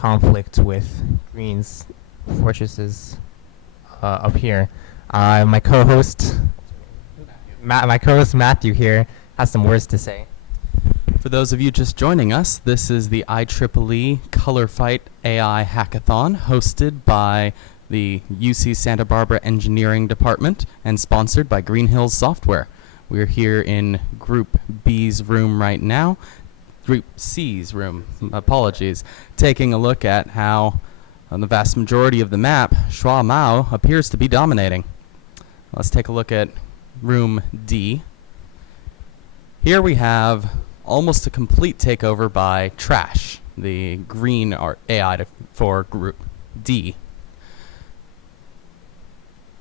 conflict with Green's fortresses up here. My co-host, Matthew here has some words to say. For those of you just joining us, this is the IEEE Color Fight AI Hackathon hosted by the UC Santa Barbara Engineering Department and sponsored by Green Hills Software. We're here in Group B's room right now, Group C's room, apologies, taking a look at how on the vast majority of the map, Shui Mao appears to be dominating. Let's take a look at room D. Here we have almost a complete takeover by Trash, the green AI for Group D.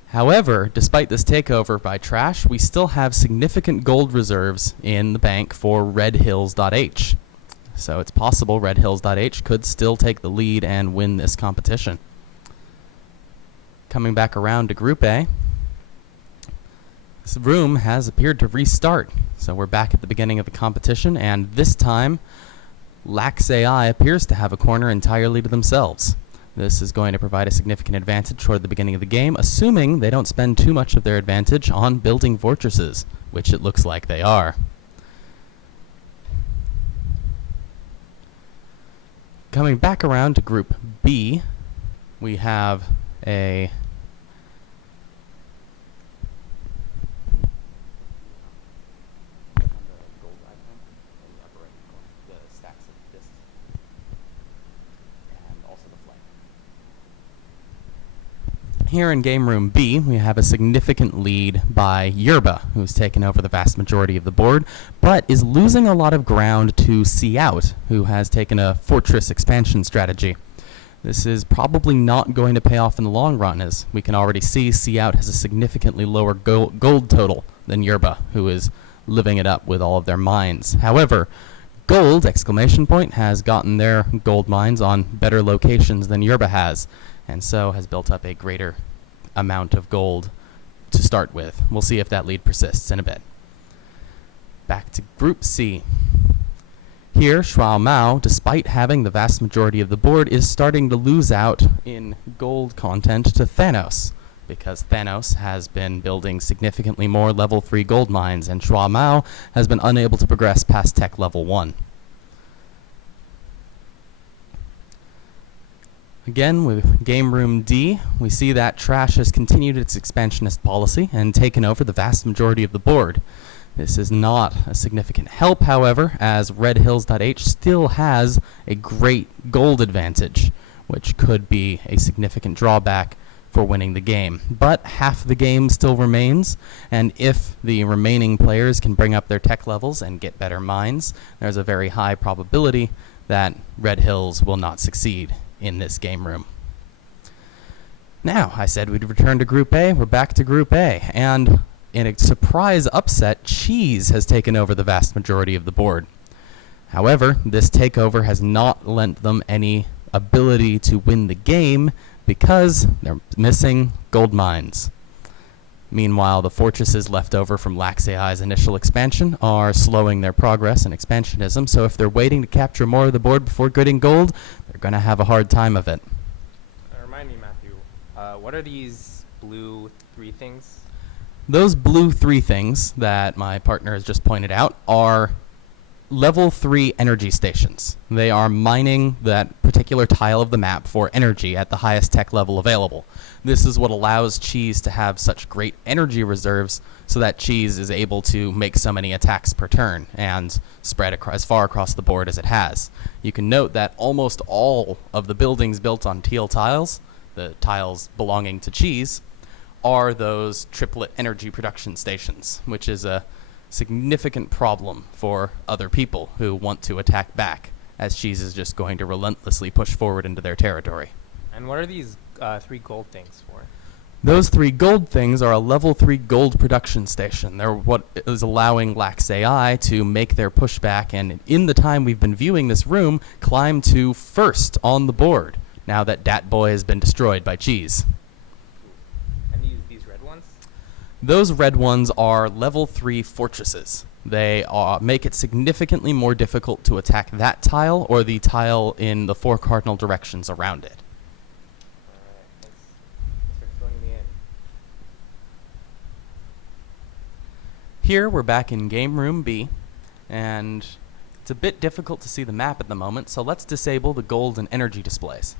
However, despite this takeover by Trash, we still have significant gold reserves in the bank for redhills.h. So it's possible redhills.h could still take the lead and win this competition. Coming back around to Group A, this room has appeared to restart. So we're back at the beginning of the competition, and this time, Lax AI appears to have a corner entirely to themselves. This is going to provide a significant advantage toward the beginning of the game, assuming they don't spend too much of their advantage on building fortresses, which it looks like they are. Coming back around to Group B, we have a Here in Game Room B, we have a significant lead by Yerba, who's taken over the vast majority of the board, but is losing a lot of ground to See Out, who has taken a fortress expansion strategy. This is probably not going to pay off in the long run, as we can already see Out has a significantly lower gold total than Yerba, who is living it up with all of their mines. However, Gold, ! Has gotten their gold mines on better locations than Yerba has, and so has built up a greater amount of gold to start with. We'll see if that lead persists in a bit. Back to Group C. Here, Shui Mao, despite having the vast majority of the board, is starting to lose out in gold content to Thanos, because Thanos has been building significantly more level 3 gold mines, and Shui Mao has been unable to progress past tech level 1. Again, with Game Room D, we see that Trash has continued its expansionist policy and taken over the vast majority of the board. This is not a significant help, however, as redhills.h still has a great gold advantage, which could be a significant drawback for winning the game. But half the game still remains, and if the remaining players can bring up their tech levels and get better mines, there's a very high probability that Red Hills will not succeed in this game room. Now, I said we'd return to Group A. We're back to Group A, and in a surprise upset, Cheese has taken over the vast majority of the board. However, this takeover has not lent them any ability to win the game because they're missing gold mines. Meanwhile, the fortresses left over from Lax AI's initial expansion are slowing their progress and expansionism, so if they're waiting to capture more of the board before getting gold, they're going to have a hard time of it. Remind me, Matthew, what are these blue 3 things? Those blue 3 things that my partner has just pointed out are level 3 energy stations. They are mining that particular tile of the map for energy at the highest tech level available. This is what allows Cheese to have such great energy reserves so that Cheese is able to make so many attacks per turn and spread as far across the board as it has. You can note that almost all of the buildings built on teal tiles, the tiles belonging to Cheese, are those triplet energy production stations, which is a significant problem for other people who want to attack back, as Cheese is just going to relentlessly push forward into their territory. And what are these 3 gold things for? Those 3 gold things are a level 3 gold production station. They're what is allowing Lax AI to make their pushback, and in the time we've been viewing this room, climb to first on the board, now that Dat Boy has been destroyed by Cheese. And these red ones? Those red ones are level 3 fortresses. They make it significantly more difficult to attack that tile or the tile in the 4 cardinal directions around it. Alright, thanks for filling me in. Here we're back in Game Room B, and it's a bit difficult to see the map at the moment, so let's disable the gold and energy displays.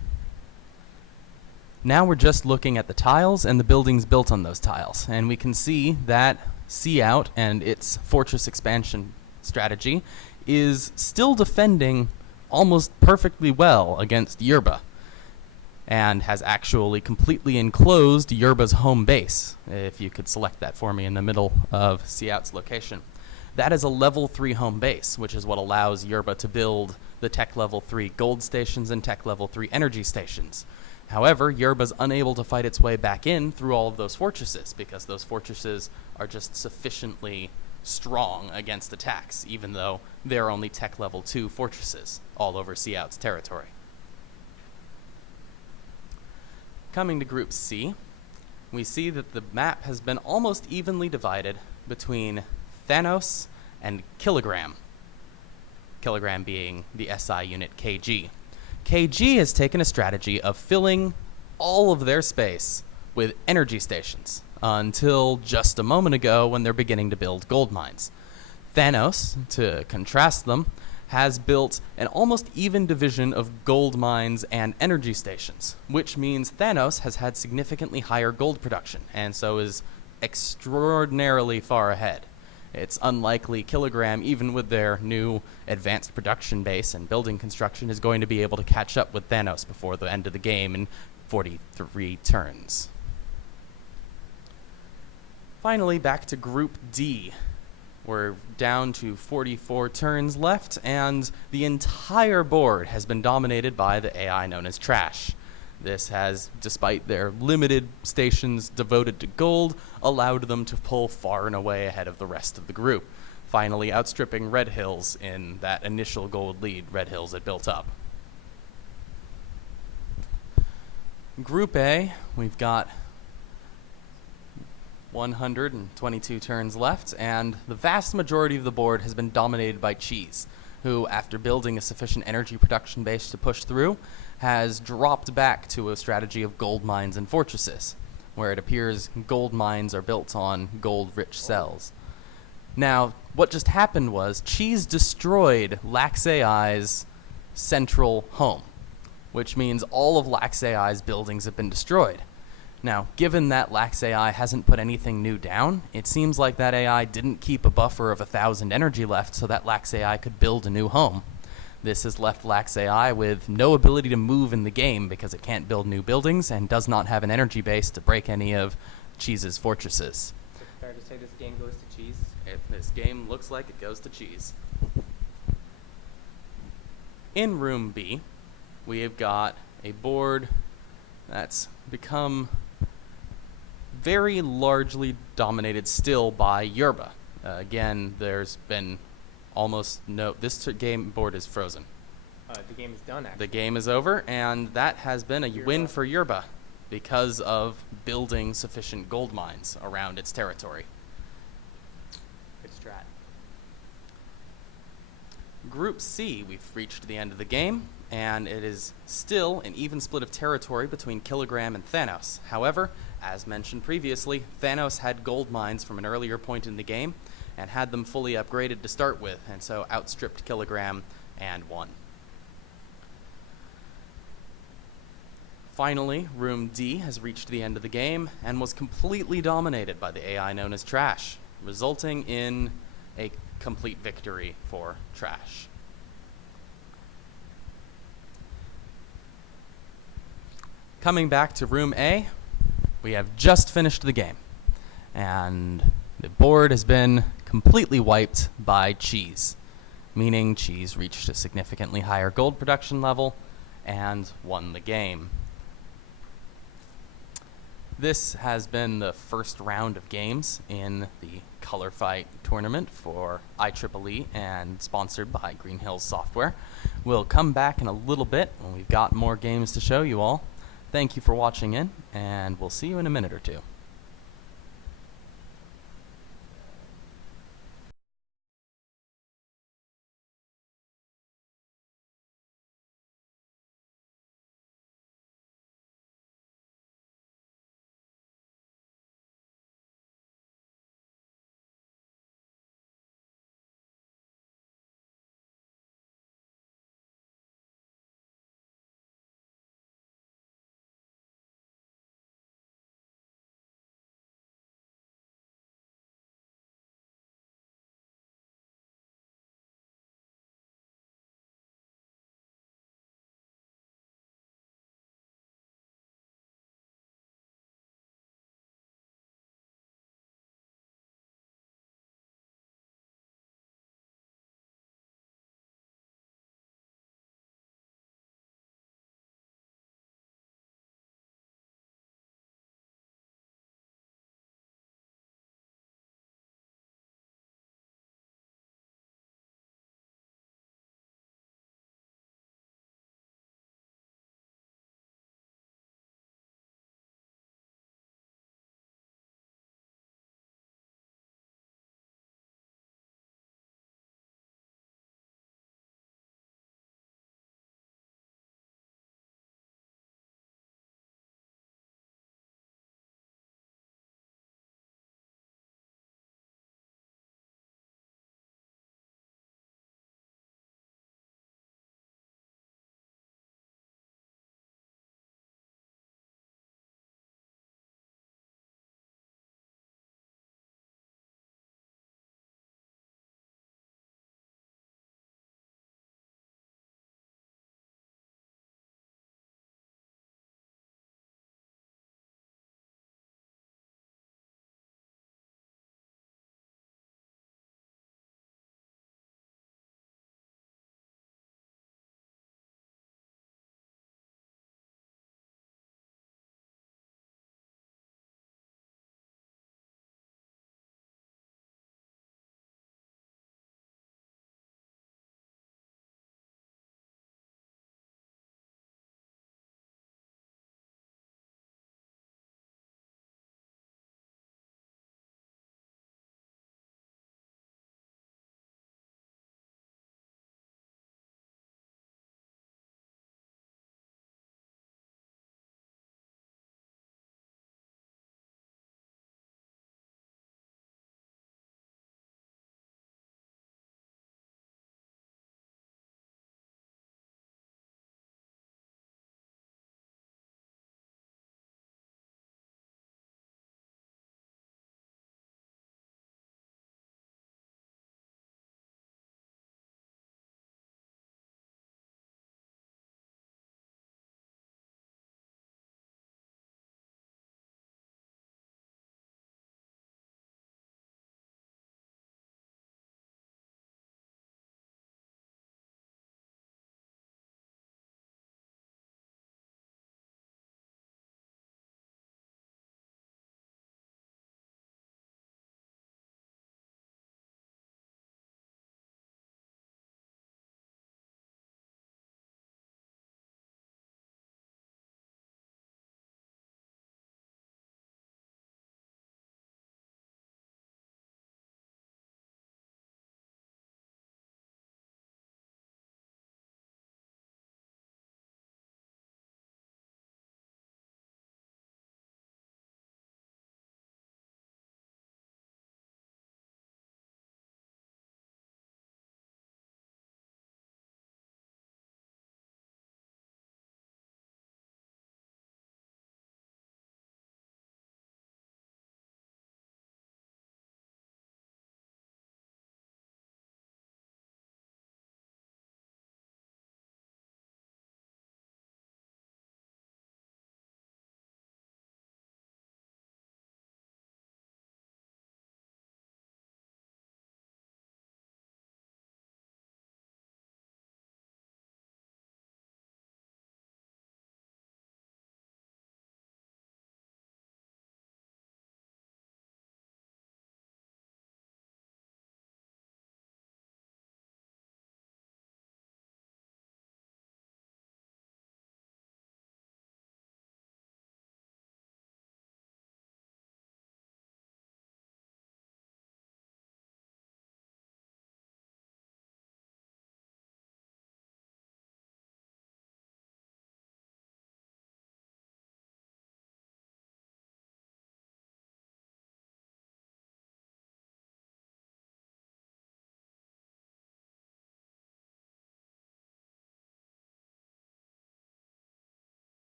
Now we're just looking at the tiles and the buildings built on those tiles, and we can see that Sea Out and its fortress expansion strategy is still defending almost perfectly well against Yerba, and has actually completely enclosed Yerba's home base, if you could select that for me in the middle of Sea Out's location. That is a level 3 home base, which is what allows Yerba to build the tech level 3 gold stations and tech level 3 energy stations. However, Yerba's unable to fight its way back in through all of those fortresses, because those fortresses are just sufficiently strong against attacks, even though they're only tech level 2 fortresses all over Sea Out's territory. Coming to Group C, we see that the map has been almost evenly divided between Thanos and Kilogram. Kilogram being the SI unit KG. KG has taken a strategy of filling all of their space with energy stations until just a moment ago when they're beginning to build gold mines. Thanos, to contrast them, has built an almost even division of gold mines and energy stations, which means Thanos has had significantly higher gold production and so is extraordinarily far ahead. It's unlikely Kilogram, even with their new advanced production base and building construction, is going to be able to catch up with Thanos before the end of the game in 43 turns. Finally, back to Group D. We're down to 44 turns left, and the entire board has been dominated by the AI known as Trash. This has, despite their limited stations devoted to gold, allowed them to pull far and away ahead of the rest of the group, finally outstripping Red Hills in that initial gold lead Red Hills had built up. Group A, we've got 122 turns left, and the vast majority of the board has been dominated by Cheese, who, after building a sufficient energy production base to push through, has dropped back to a strategy of gold mines and fortresses, where it appears gold mines are built on gold-rich cells. Now, what just happened was Cheese destroyed Lax AI's central home, which means all of Lax AI's buildings have been destroyed. Now, given that Lax AI hasn't put anything new down, it seems like that AI didn't keep a buffer of 1,000 energy left so that Lax AI could build a new home. This has left Lax AI with no ability to move in the game because it can't build new buildings and does not have an energy base to break any of Cheese's fortresses. Is it fair to say this game goes to Cheese? This game looks like it goes to Cheese. In Room B, we have got a board that's become very largely dominated still by Yerba. Again, there's been almost no... This game board is frozen. The game is done, actually. The game is over, and that has been a win for Yerba because of building sufficient gold mines around its territory. Good strat. Group C, we've reached the end of the game, and it is still an even split of territory between Kilogram and Thanos. However, as mentioned previously, Thanos had gold mines from an earlier point in the game and had them fully upgraded to start with, and so outstripped Kilogram and won. Finally, Room D has reached the end of the game and was completely dominated by the AI known as Trash, resulting in a complete victory for Trash. Coming back to Room A, we have just finished the game, and the board has been completely wiped by Cheese, meaning Cheese reached a significantly higher gold production level and won the game. This has been the first round of games in the Color Fight tournament for IEEE and sponsored by Green Hills Software. We'll come back in a little bit when we've got more games to show you all. Thank you for watching in, and we'll see you in a minute or two.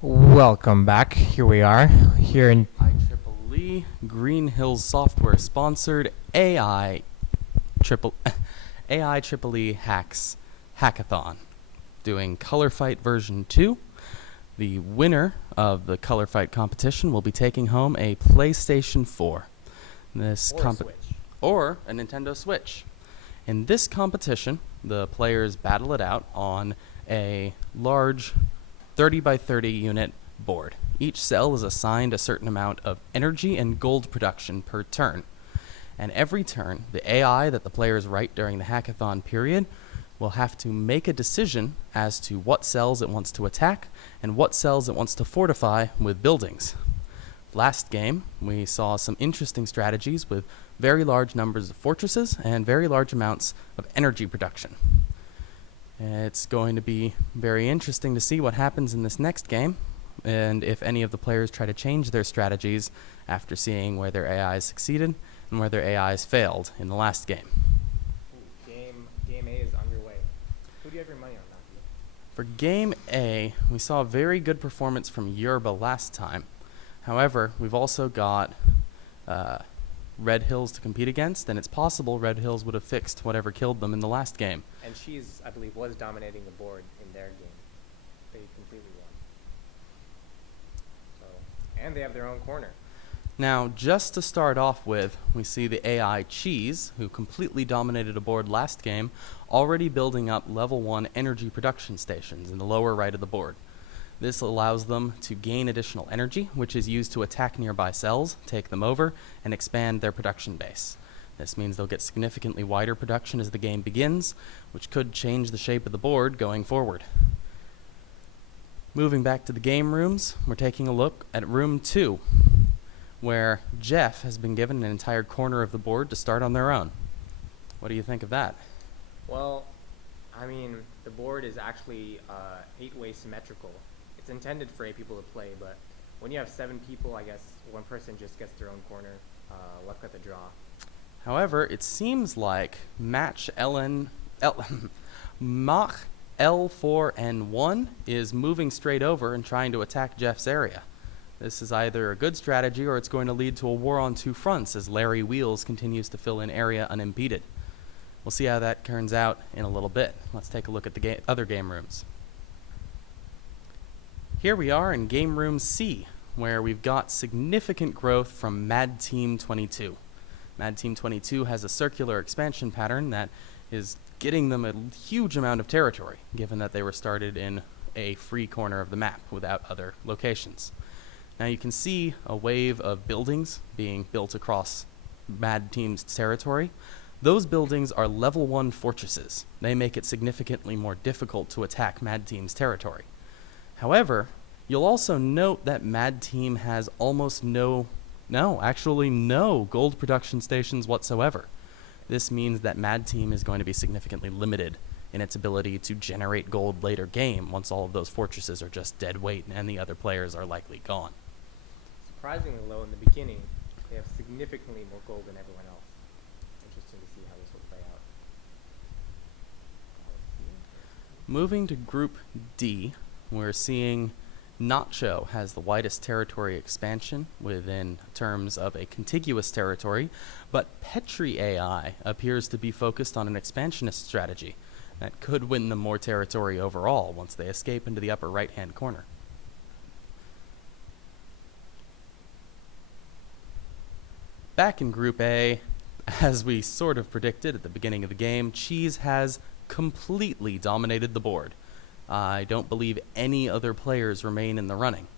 Welcome back. Here we are, here in IEEE Green Hills Software sponsored triple IEEE Hacks Hackathon, doing Color Fight version 2. The winner of the Color Fight competition will be taking home a PlayStation 4. This Or a Switch. or a Nintendo Switch. In this competition, the players battle it out on a large 30 by 30 unit board. Each cell is assigned a certain amount of energy and gold production per turn. And every turn, the AI that the players write during the hackathon period will have to make a decision as to what cells it wants to attack and what cells it wants to fortify with buildings. Last game, we saw some interesting strategies with very large numbers of fortresses and very large amounts of energy production. It's going to be very interesting to see what happens in this next game, and if any of the players try to change their strategies after seeing where their AIs succeeded and where their AIs failed in the last game. Ooh, game A is underway. Who do you have your money on, Matthew? For Game A, we saw a very good performance from Yerba last time. However, we've also got Red Hills to compete against, and it's possible Red Hills would have fixed whatever killed them in the last game. And she's, I believe, was dominating the board in their game. They completely won. So, and they have their own corner. Now, just to start off with, we see the AI Cheese, who completely dominated a board last game, already building up level 1 energy production stations in the lower right of the board. This allows them to gain additional energy, which is used to attack nearby cells, take them over, and expand their production base. This means they'll get significantly wider production as the game begins, which could change the shape of the board going forward. Moving back to the game rooms, we're taking a look at room 2, where Jeff has been given an entire corner of the board to start on their own. What do you think of that? Well, I mean, the board is actually 8-way symmetrical. It's intended for 8 people to play, but when you have 7 people, I guess one person just gets their own corner. Luck at the draw. However, it seems like Mach L4N1 is moving straight over and trying to attack Jeff's area. This is either a good strategy or it's going to lead to a war on 2 fronts as Larry Wheels continues to fill in area unimpeded. We'll see how that turns out in a little bit. Let's take a look at the other game rooms. Here we are in Game Room C, where we've got significant growth from Mad Team 22. Mad Team 22 has a circular expansion pattern that is getting them a huge amount of territory, given that they were started in a free corner of the map without other locations. Now you can see a wave of buildings being built across Mad Team's territory. Those buildings are level 1 fortresses. They make it significantly more difficult to attack Mad Team's territory. However, you'll also note that Mad Team has almost no gold production stations whatsoever. This means that Mad Team is going to be significantly limited in its ability to generate gold later game once all of those fortresses are just dead weight and the other players are likely gone. Surprisingly low in the beginning. They have significantly more gold than everyone else. Interesting to see how this will play out. Moving to Group D, we're seeing Nacho has the widest territory expansion within terms of a contiguous territory, but Petri AI appears to be focused on an expansionist strategy that could win them more territory overall once they escape into the upper right-hand corner. Back in Group A, as we sort of predicted at the beginning of the game, Cheese has completely dominated the board. I don't believe any other players remain in the running.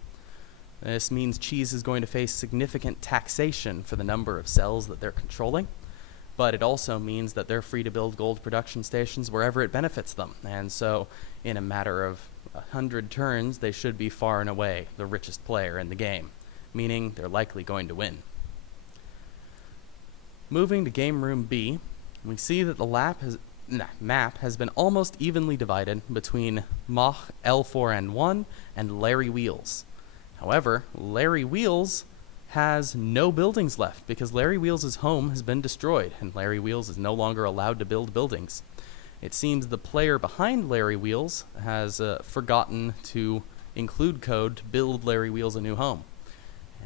This means Cheese is going to face significant taxation for the number of cells that they're controlling, but it also means that they're free to build gold production stations wherever it benefits them, and so in a matter of 100 turns, they should be far and away the richest player in the game, meaning they're likely going to win. Moving to Game Room B, we see that the map has been almost evenly divided between Mach L4N1 and Larry Wheels. However, Larry Wheels has no buildings left because Larry Wheels' home has been destroyed and Larry Wheels is no longer allowed to build buildings. It seems the player behind Larry Wheels has forgotten to include code to build Larry Wheels a new home.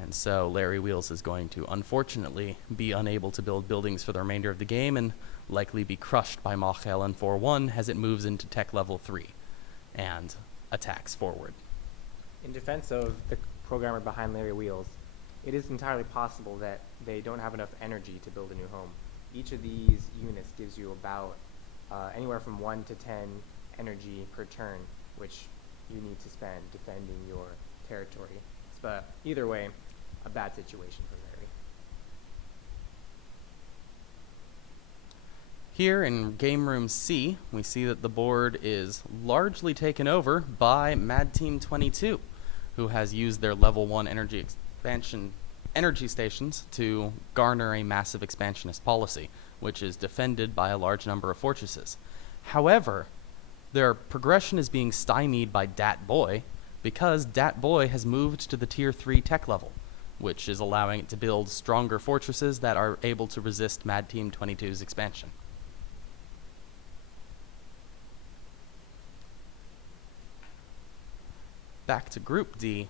And so Larry Wheels is going to, unfortunately, be unable to build buildings for the remainder of the game and likely be crushed by Mach LN41 as it moves into tech level 3 and attacks forward. In defense of the programmer behind Larry Wheels, it is entirely possible that they don't have enough energy to build a new home. Each of these units gives you about anywhere from 1 to 10 energy per turn, which you need to spend defending your territory. But either way, a bad situation for Larry. Here in Game Room C, we see that the board is largely taken over by Mad Team 22, who has used their level 1 energy expansion energy stations to garner a massive expansionist policy, which is defended by a large number of fortresses. However, their progression is being stymied by Dat Boy because Dat Boy has moved to the tier 3 tech level, which is allowing it to build stronger fortresses that are able to resist Mad Team 22's expansion. Back to Group D,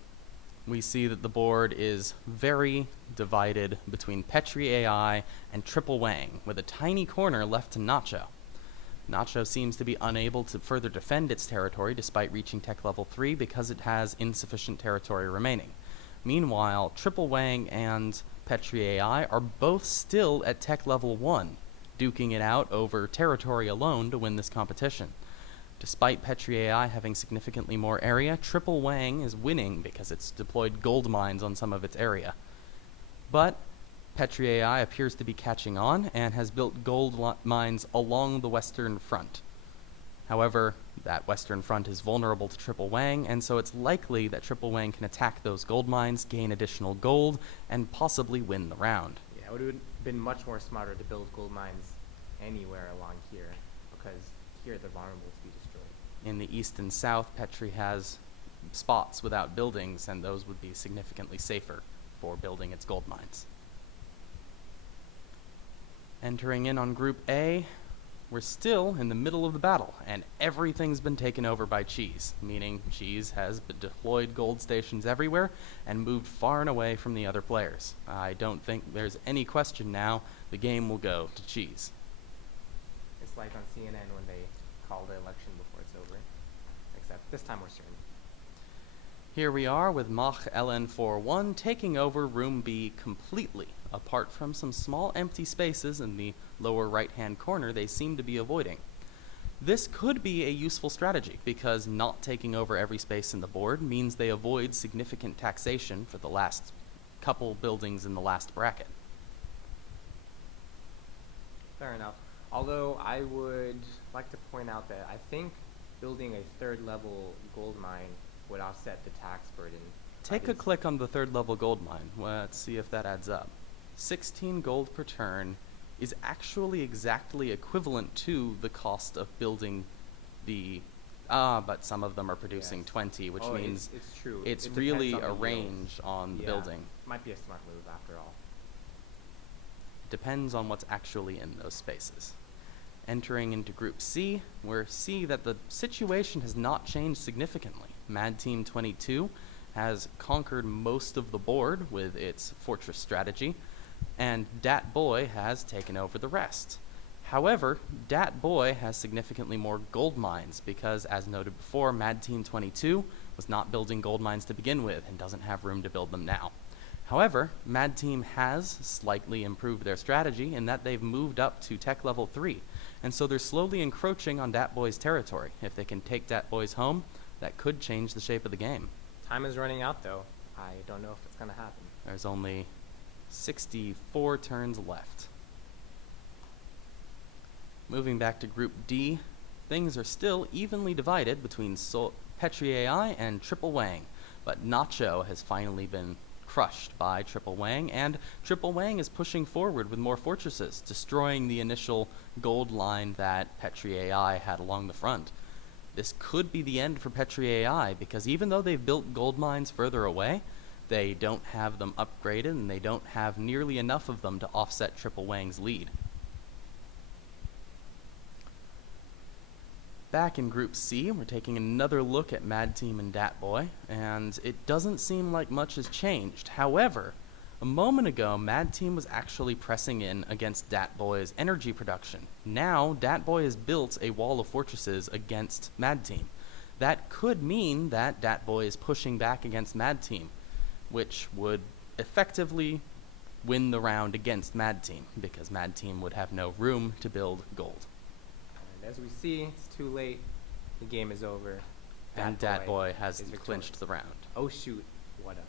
we see that the board is very divided between Petri AI and Triple Wang, with a tiny corner left to Nacho. Nacho seems to be unable to further defend its territory despite reaching tech level 3 because it has insufficient territory remaining. Meanwhile, Triple Wang and Petri AI are both still at tech level 1, duking it out over territory alone to win this competition. Despite Petri AI having significantly more area, Triple Wang is winning because it's deployed gold mines on some of its area. But Petri AI appears to be catching on and has built gold mines along the western front. However, that western front is vulnerable to Triple Wang, and so it's likely that Triple Wang can attack those gold mines, gain additional gold, and possibly win the round. Yeah, it would have been much more smarter to build gold mines anywhere along here, because here they're vulnerable to be destroyed. In the east and south, Petri has spots without buildings, and those would be significantly safer for building its gold mines. Entering in on Group A, we're still in the middle of the battle, and everything's been taken over by Cheese, meaning Cheese has deployed gold stations everywhere and moved far and away from the other players. I don't think there's any question now the game will go to Cheese. It's like on CNN when they call the election before it's over, except this time we're certain. Here we are with Mach LN41 taking over Room B completely, apart from some small empty spaces in the lower right-hand corner they seem to be avoiding. This could be a useful strategy, because not taking over every space in the board means they avoid significant taxation for the last couple buildings in the last bracket. Fair enough. Although I would like to point out that I think building a third level gold mine would offset the tax burden. Take a click on the third level gold mine. Let's see if that adds up. 16 gold per turn is actually exactly equivalent to the cost of building the but some of them are producing Yes. 20, which Oh, means it's true. it's It really depends on a the range yields. on the Yeah. building. Might be a smart move after all. Depends on what's actually in those spaces. Entering into Group C, we see that the situation has not changed significantly. Mad Team 22 has conquered most of the board with its fortress strategy, and Dat Boy has taken over the rest. However, Dat Boy has significantly more gold mines because, as noted before, Mad Team 22 was not building gold mines to begin with and doesn't have room to build them now. However, Mad Team has slightly improved their strategy in that they've moved up to tech level 3, and so they're slowly encroaching on Dat Boy's territory. If they can take Dat Boy's home, that could change the shape of the game. Time is running out though. I don't know if it's gonna happen. There's only 64 turns left. Moving back to Group D, things are still evenly divided between Petri AI and Triple Wang, but Nacho has finally been crushed by Triple Wang, and Triple Wang is pushing forward with more fortresses, destroying the initial gold line that Petri AI had along the front. This could be the end for Petri AI, because even though they've built gold mines further away, they don't have them upgraded, and they don't have nearly enough of them to offset Triple Wang's lead. Back in Group C, we're taking another look at Mad Team and Dat Boy, and it doesn't seem like much has changed. However, a moment ago, Mad Team was actually pressing in against Dat Boy's energy production. Now, Dat Boy has built a wall of fortresses against Mad Team. That could mean that Dat Boy is pushing back against Mad Team, which would effectively win the round against Mad Team, because Mad Team would have no room to build gold. And as we see, it's too late. The game is over. And Dat Boy has is clinched victorious. the round. Oh shoot, what up?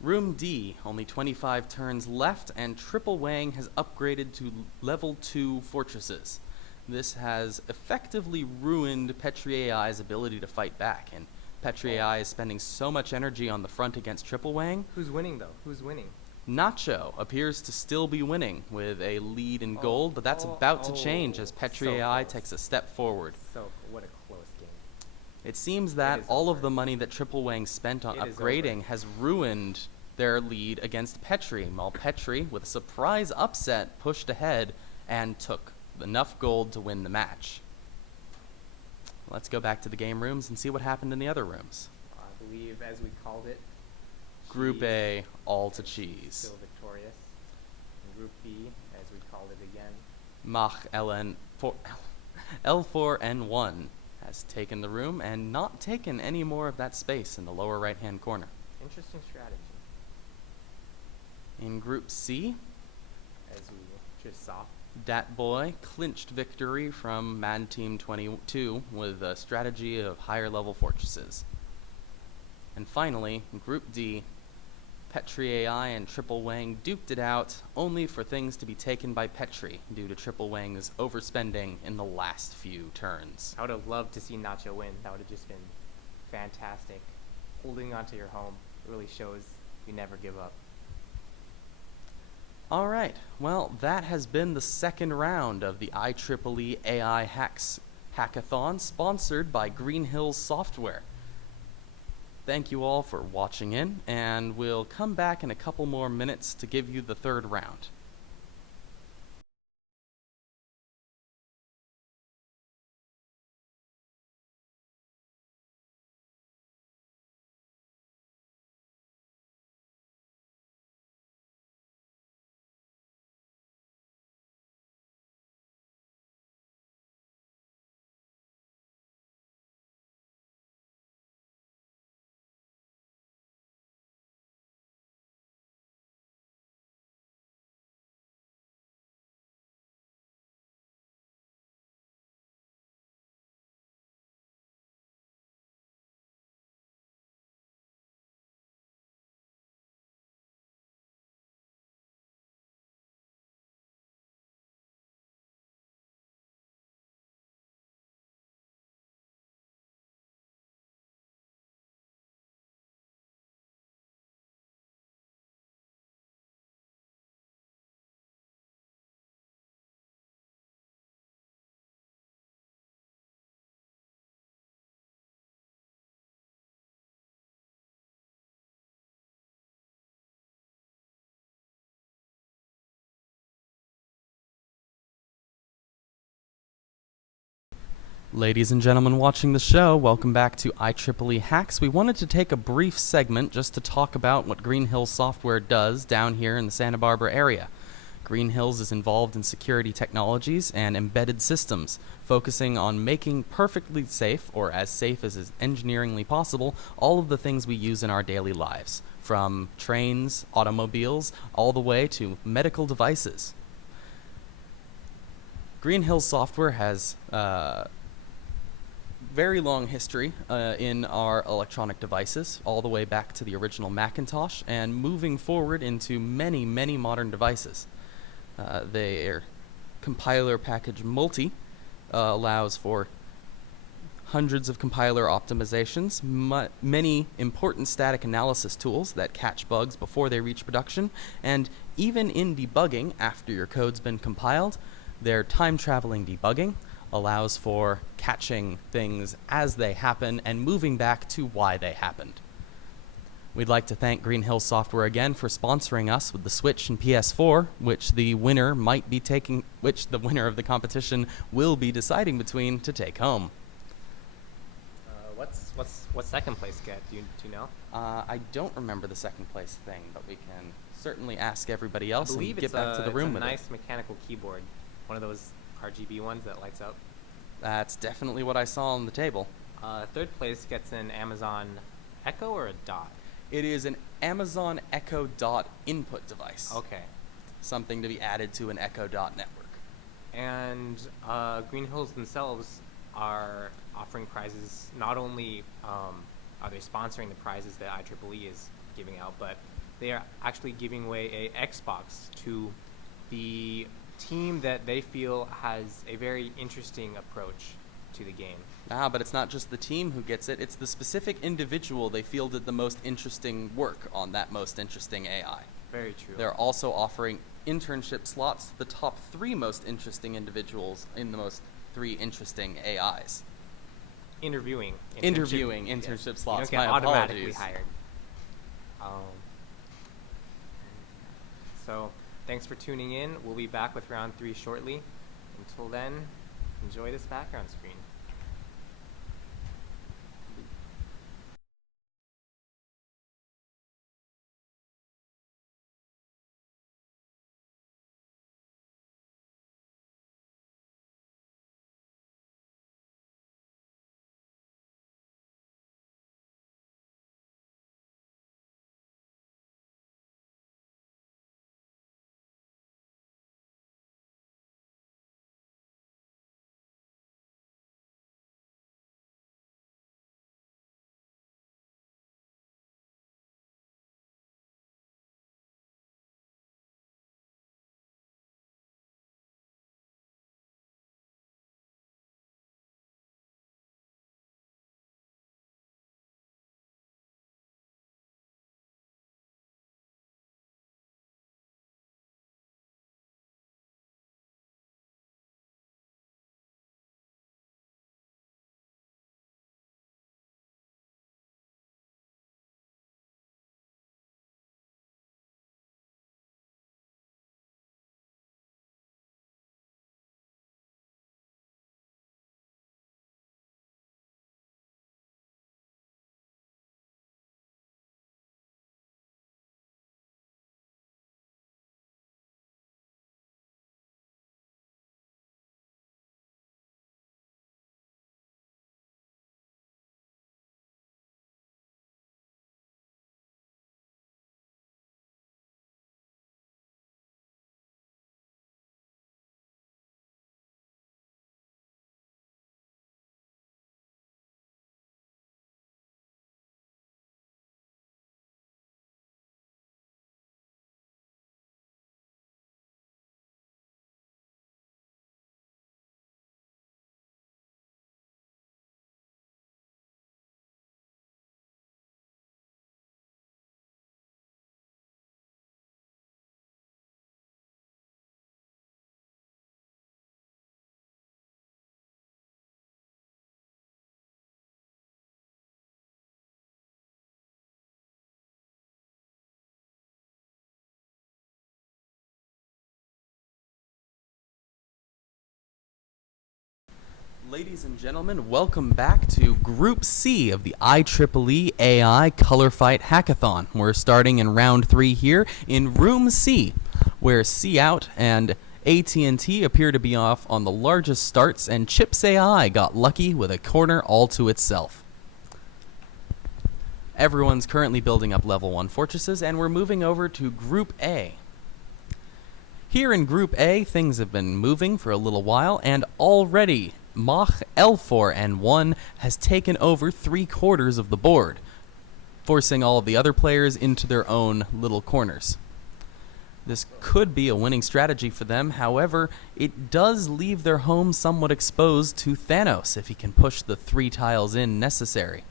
Room D, only 25 turns left, and Triple Wang has upgraded to level 2 fortresses. This has effectively ruined Petri AI's ability to fight back, and Petri AI is spending so much energy on the front against Triple Wang. Who's winning though? Who's winning? Nacho appears to still be winning with a lead in gold, but that's about to change as Petri so AI close. takes a step forward. So, what a close game. It seems that is all of over. the money that Triple Wang spent on It is upgrading has ruined their lead against Petri, while Petri, with a surprise upset, pushed ahead and took enough gold to win the match. Let's go back to the game rooms and see what happened in the other rooms. I believe, as we called it, Group cheese A, all to is cheese. still victorious. And Group B, as we called it again, Mach L4N1 has taken the room and not taken any more of that space in the lower right-hand corner. interesting strategy, In Group C, as we just saw. Dat Boy clinched victory from Mad Team 22 with a strategy of higher level fortresses. And finally, in Group D, Petri AI and Triple Wang duked it out, only for things to be taken by Petri due to Triple Wang's overspending in the last few turns. I would have loved to see Nacho win. That would have just been fantastic. Holding on to your home really shows you never give up. All right, well, that has been the second round of the IEEE AI Hacks Hackathon, sponsored by Green Hills Software. Thank you all for watching in, and we'll come back in a couple more minutes to give you the third round. Ladies and gentlemen watching the show, welcome back to IEEE Hacks. We wanted to take a brief segment just to talk about what Green Hills Software does down here in the Santa Barbara area. Green Hills is involved in security technologies and embedded systems, focusing on making perfectly safe, or as safe as is engineeringly possible, all of the things we use in our daily lives, from trains, automobiles, all the way to medical devices. Green Hills Software has very long history in our electronic devices, all the way back to the original Macintosh and moving forward into many, many modern devices. Their compiler package Multi allows for hundreds of compiler optimizations, many important static analysis tools that catch bugs before they reach production, and even in debugging after your code's been compiled, their time-traveling debugging allows for catching things as they happen and moving back to why they happened. We'd like to thank Green Hill Software again for sponsoring us with the Switch and PS4, which the winner of the competition will be deciding between to take home. What's second place get? Do you know? I don't remember the second place thing, but we can certainly ask everybody else I and believe get back to the room it's with a it. nice mechanical keyboard, one of those RGB ones that lights up. That's definitely what I saw on the table. Third place gets an Amazon Echo or a Dot. It is an Amazon Echo Dot input device. Okay. Something to be added to an Echo Dot network. And Green Hills themselves are offering prizes. Not only are they sponsoring the prizes that IEEE is giving out, but they are actually giving away a Xbox to the team that they feel has a very interesting approach to the game. But it's not just the team who gets it, it's the specific individual they feel did the most interesting work on that most interesting AI. Very true. They're also offering internship slots to the top 3 most interesting individuals in the most 3 interesting AIs. Interviewing internship slots. You don't get My automatically apologies. hired. So thanks for tuning in. We'll be back with round 3 shortly. Until then, enjoy this background screen. Ladies and gentlemen, welcome back to Group C of the IEEE AI Color Fight Hackathon. We're starting in round 3 here in Room C, where C Out and AT&T appear to be off on the largest starts, and Chips AI got lucky with a corner all to itself. Everyone's currently building up level 1 fortresses, and we're moving over to Group A. Here in Group A, things have been moving for a little while, and already Mach L4N1 has taken over 3/4 of the board, forcing all of the other players into their own little corners. This could be a winning strategy for them, however, it does leave their home somewhat exposed to Thanos if he can push the 3 tiles in necessary.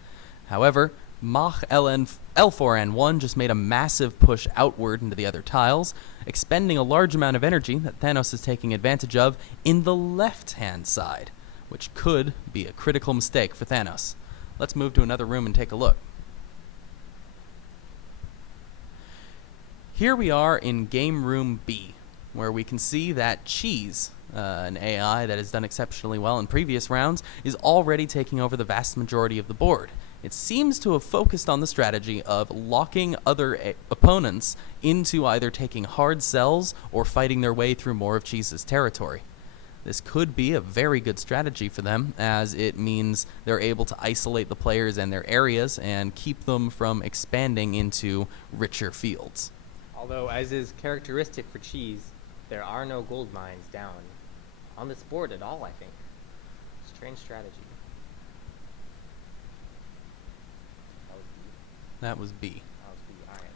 However, Mach L4N1 just made a massive push outward into the other tiles, expending a large amount of energy that Thanos is taking advantage of in the left-hand side, which could be a critical mistake for Thanos. Let's move to another room and take a look. Here we are in Game Room B, where we can see that Cheese, an AI that has done exceptionally well in previous rounds, is already taking over the vast majority of the board. It seems to have focused on the strategy of locking other opponents into either taking hard cells or fighting their way through more of Cheese's territory. This could be a very good strategy for them, as it means they're able to isolate the players and their areas and keep them from expanding into richer fields. Although, as is characteristic for Cheese, there are no gold mines down on this board at all, I think. Strange strategy. That was B. That was B. That was B, alright.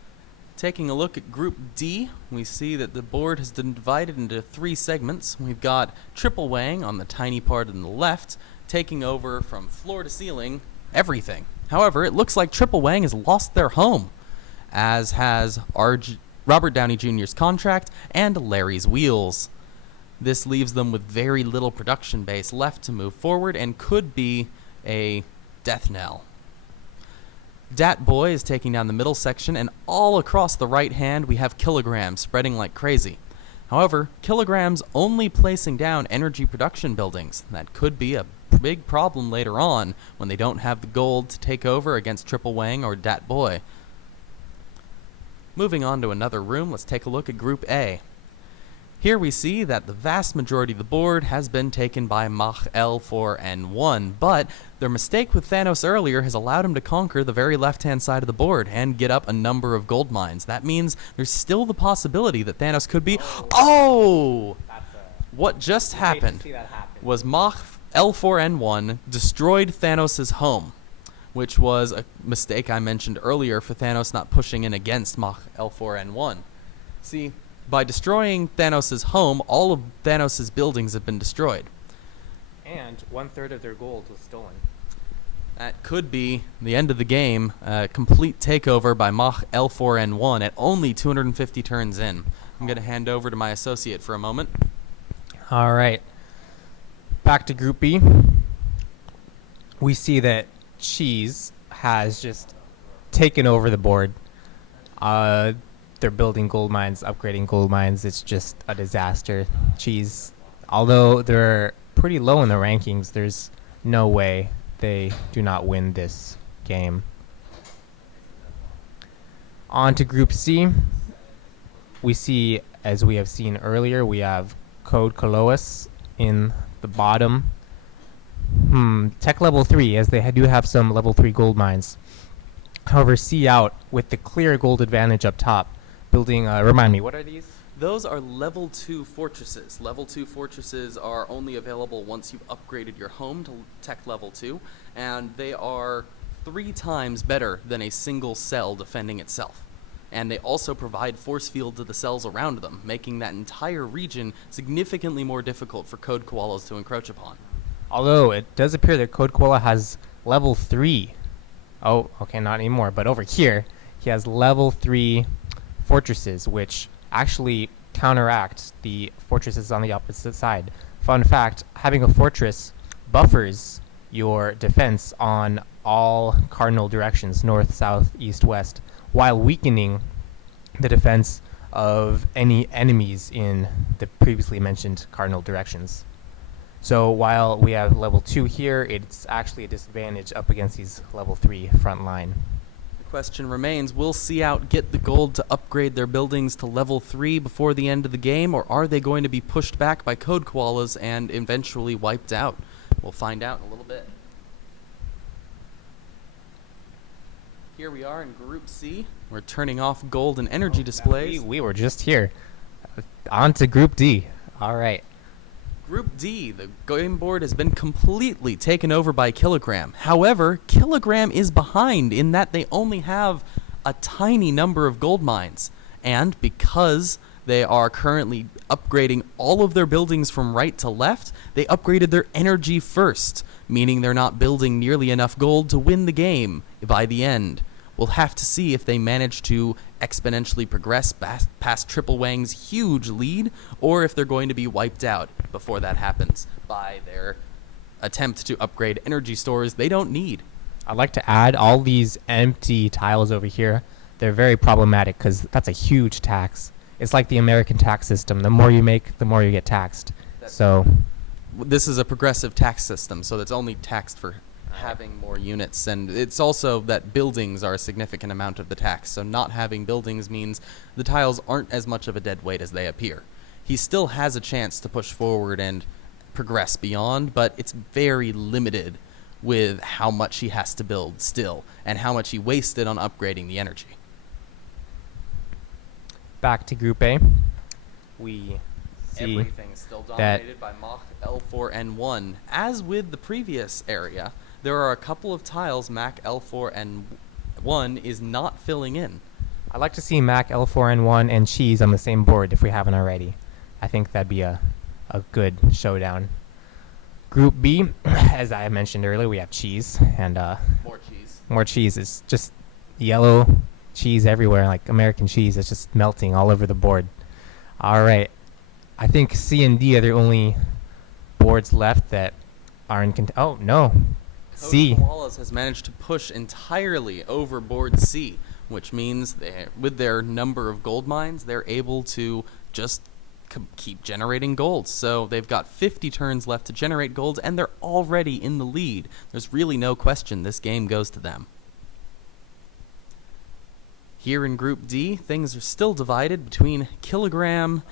Taking a look at Group D, we see that the board has been divided into 3 segments. We've got Triple Wang on the tiny part on the left, taking over from floor to ceiling everything. However, it looks like Triple Wang has lost their home, as has Robert Downey Jr.'s contract and Larry's wheels. This leaves them with very little production base left to move forward and could be a death knell. Dat Boy is taking down the middle section, and all across the right hand we have Kilograms spreading like crazy. However, Kilograms only placing down energy production buildings. That could be a big problem later on when they don't have the gold to take over against Triple Wang or Dat Boy. Moving on to another room, let's take a look at Group A. Here we see that the vast majority of the board has been taken by Mach L4N1, but their mistake with Thanos earlier has allowed him to conquer the very left-hand side of the board and get up a number of gold mines. That means there's still the possibility that Thanos could be... Oh! What just happened was Mach L4N1 destroyed Thanos' home, which was a mistake I mentioned earlier for Thanos not pushing in against Mach L4N1. See, by destroying Thanos' home, all of Thanos' buildings have been destroyed. And 1/3 of their gold was stolen. That could be the end of the game, a complete takeover by Mach L4N1 at only 250 turns in. I'm going to hand over to my associate for a moment. All right. Back to Group B. We see that Cheese has just taken over the board. They're building gold mines, upgrading gold mines. It's just a disaster. Cheese, although they're pretty low in the rankings, there's no way they do not win this game. On to Group C. We see, as we have seen earlier, we have Code Coloas in the bottom. Tech level 3, as they do have some level 3 gold mines. However, C out with the clear gold advantage up top. Building, remind me, what are these? Those are level 2 fortresses. Level 2 fortresses are only available once you've upgraded your home to tech level 2, and they are 3 times better than a single cell defending itself. And they also provide force field to the cells around them, making that entire region significantly more difficult for Code Koalas to encroach upon. Although it does appear that Code Koala has level 3. Oh, okay, not anymore, but over here, he has level 3 fortresses, which actually counteract the fortresses on the opposite side. Fun fact, having a fortress buffers your defense on all cardinal directions, north, south, east, west, while weakening the defense of any enemies in the previously mentioned cardinal directions. So while we have level 2 here, it's actually a disadvantage up against these level 3 front line. Question remains, will See Out get the gold to upgrade their buildings to level 3 before the end of the game, or are they going to be pushed back by Code Koalas and eventually wiped out? We'll find out in a little bit. Here we are in Group C. We're turning off gold and energy displays. We were just here. On to Group D. All right. Group D, the game board has been completely taken over by Kilogram. However, Kilogram is behind in that they only have a tiny number of gold mines. And because they are currently upgrading all of their buildings from right to left, they upgraded their energy first, meaning they're not building nearly enough gold to win the game by the end. We'll have to see if they manage to exponentially progress past Triple Wang's huge lead, or if they're going to be wiped out before that happens by their attempt to upgrade energy stores they don't need. I'd like to add all these empty tiles over here they're very problematic because that's a huge tax. It's like the American tax system. The more you make, the more you get taxed. So This is a progressive tax system, so it's only taxed for having more units, and it's also that buildings are a significant amount of the tax. So not having buildings means the tiles aren't as much of a dead weight as they appear. He still has a chance to push forward and progress beyond, but it's very limited with how much he has to build still and how much he wasted on upgrading the energy. back to Group A, we see Everything's still that dominated by Mach L4N1. As with the previous area, there are a couple of tiles Mach L4N1 is not filling in. I'd like to see Mac L4N1 and Cheese on the same board if we haven't already. I think that'd be a good showdown. Group B, as I mentioned earlier, we have Cheese and More cheese. more cheese. It's just yellow cheese everywhere, like American cheese. It's just melting all over the board. All right. I think C and D are the only boards left that are in oh, no. Code C. Koalas has managed to push entirely over board C, which means with their number of gold mines, they're able to just keep generating gold. So they've got 50 turns left to generate gold, and they're already in the lead. There's really no question this game goes to them. Here in Group D, things are still divided between Kilogram.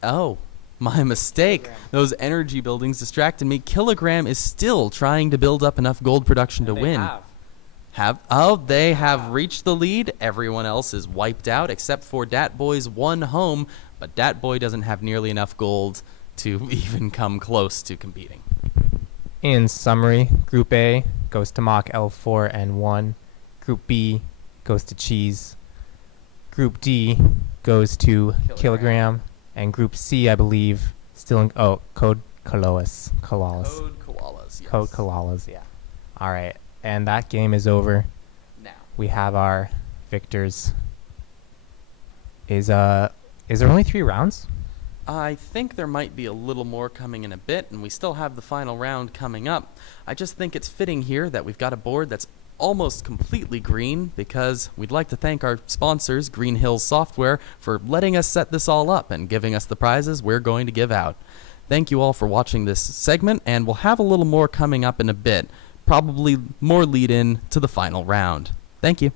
Oh, my mistake. Those energy buildings distracted me. Kilogram is still trying to build up enough gold production to win. They have reached the lead. Everyone else is wiped out except for Dat Boy's one home, but Dat Boy doesn't have nearly enough gold to even come close to competing. In summary, Group A goes to Mach L4 and 1. Group B goes to Cheese. Group D goes to Kilogram. And Group C, I believe, still in Code Koalas. Code Koalas, yes. Code Koalas, yeah. All right, and that game is over. Now, We have our victors. Is there only 3 rounds? I think there might be a little more coming in a bit, and we still have the final round coming up. I just think it's fitting here that we've got a board that's almost completely green, because we'd like to thank our sponsors, Green Hills Software, for letting us set this all up and giving us the prizes we're going to give out. Thank you all for watching this segment, and we'll have a little more coming up in a bit, probably more lead in to the final round. Thank you.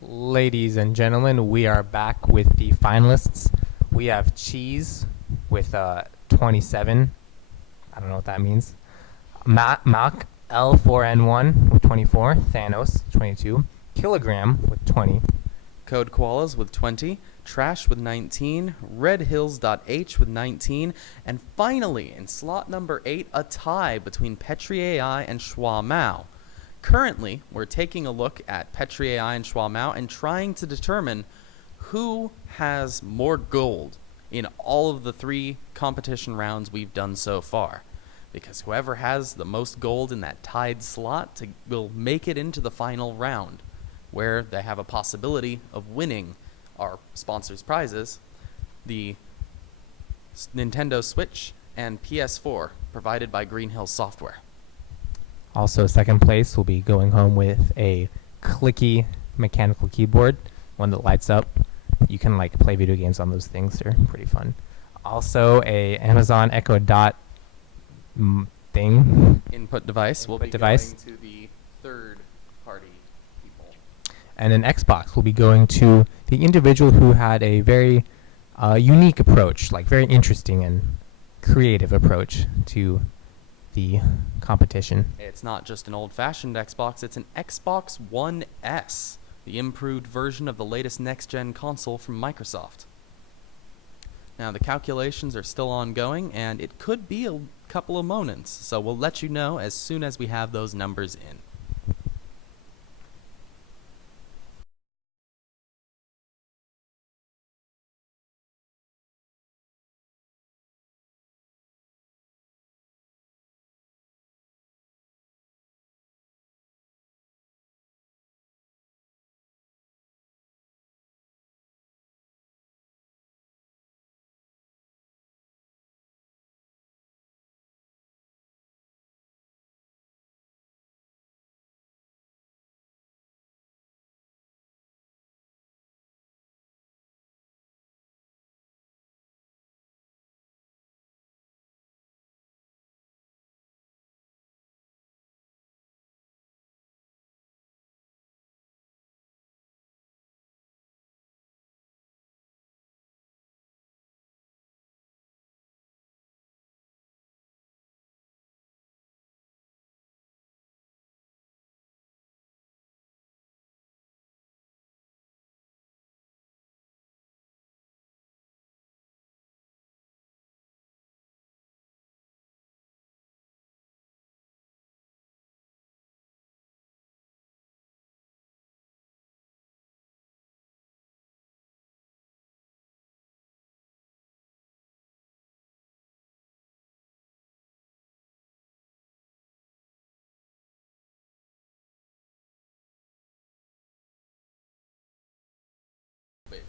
Ladies and gentlemen, we are back with the finalists. We have Cheese with 27. I don't know what that means. Mac L4N1 with 24. Thanos 22. Kilogram with 20. Code Koalas with 20, Trash with 19, RedHills.h with 19, and finally, in slot number 8, a tie between Petri AI and Schwa Mao. Currently, we're taking a look at Petri AI and Schwa Mao and trying to determine who has more gold in all of the 3 competition rounds we've done so far. Because whoever has the most gold in that tied slot will make it into the final round, where they have a possibility of winning our sponsors' prizes, the Nintendo Switch and PS4, provided by Green Hills Software. Also, second place will be going home with a clicky mechanical keyboard, one that lights up. You can like play video games on those things; they're pretty fun. Also, a Amazon Echo Dot thing. Input device will be device. going to the third-party people. And an Xbox will be going to the individual who had a very unique approach, like very interesting and creative approach to the competition. It's not just an old-fashioned Xbox, it's an Xbox One S, the improved version of the latest next-gen console from Microsoft. Now, the calculations are still ongoing, and it could be a couple of moments, so we'll let you know as soon as we have those numbers in.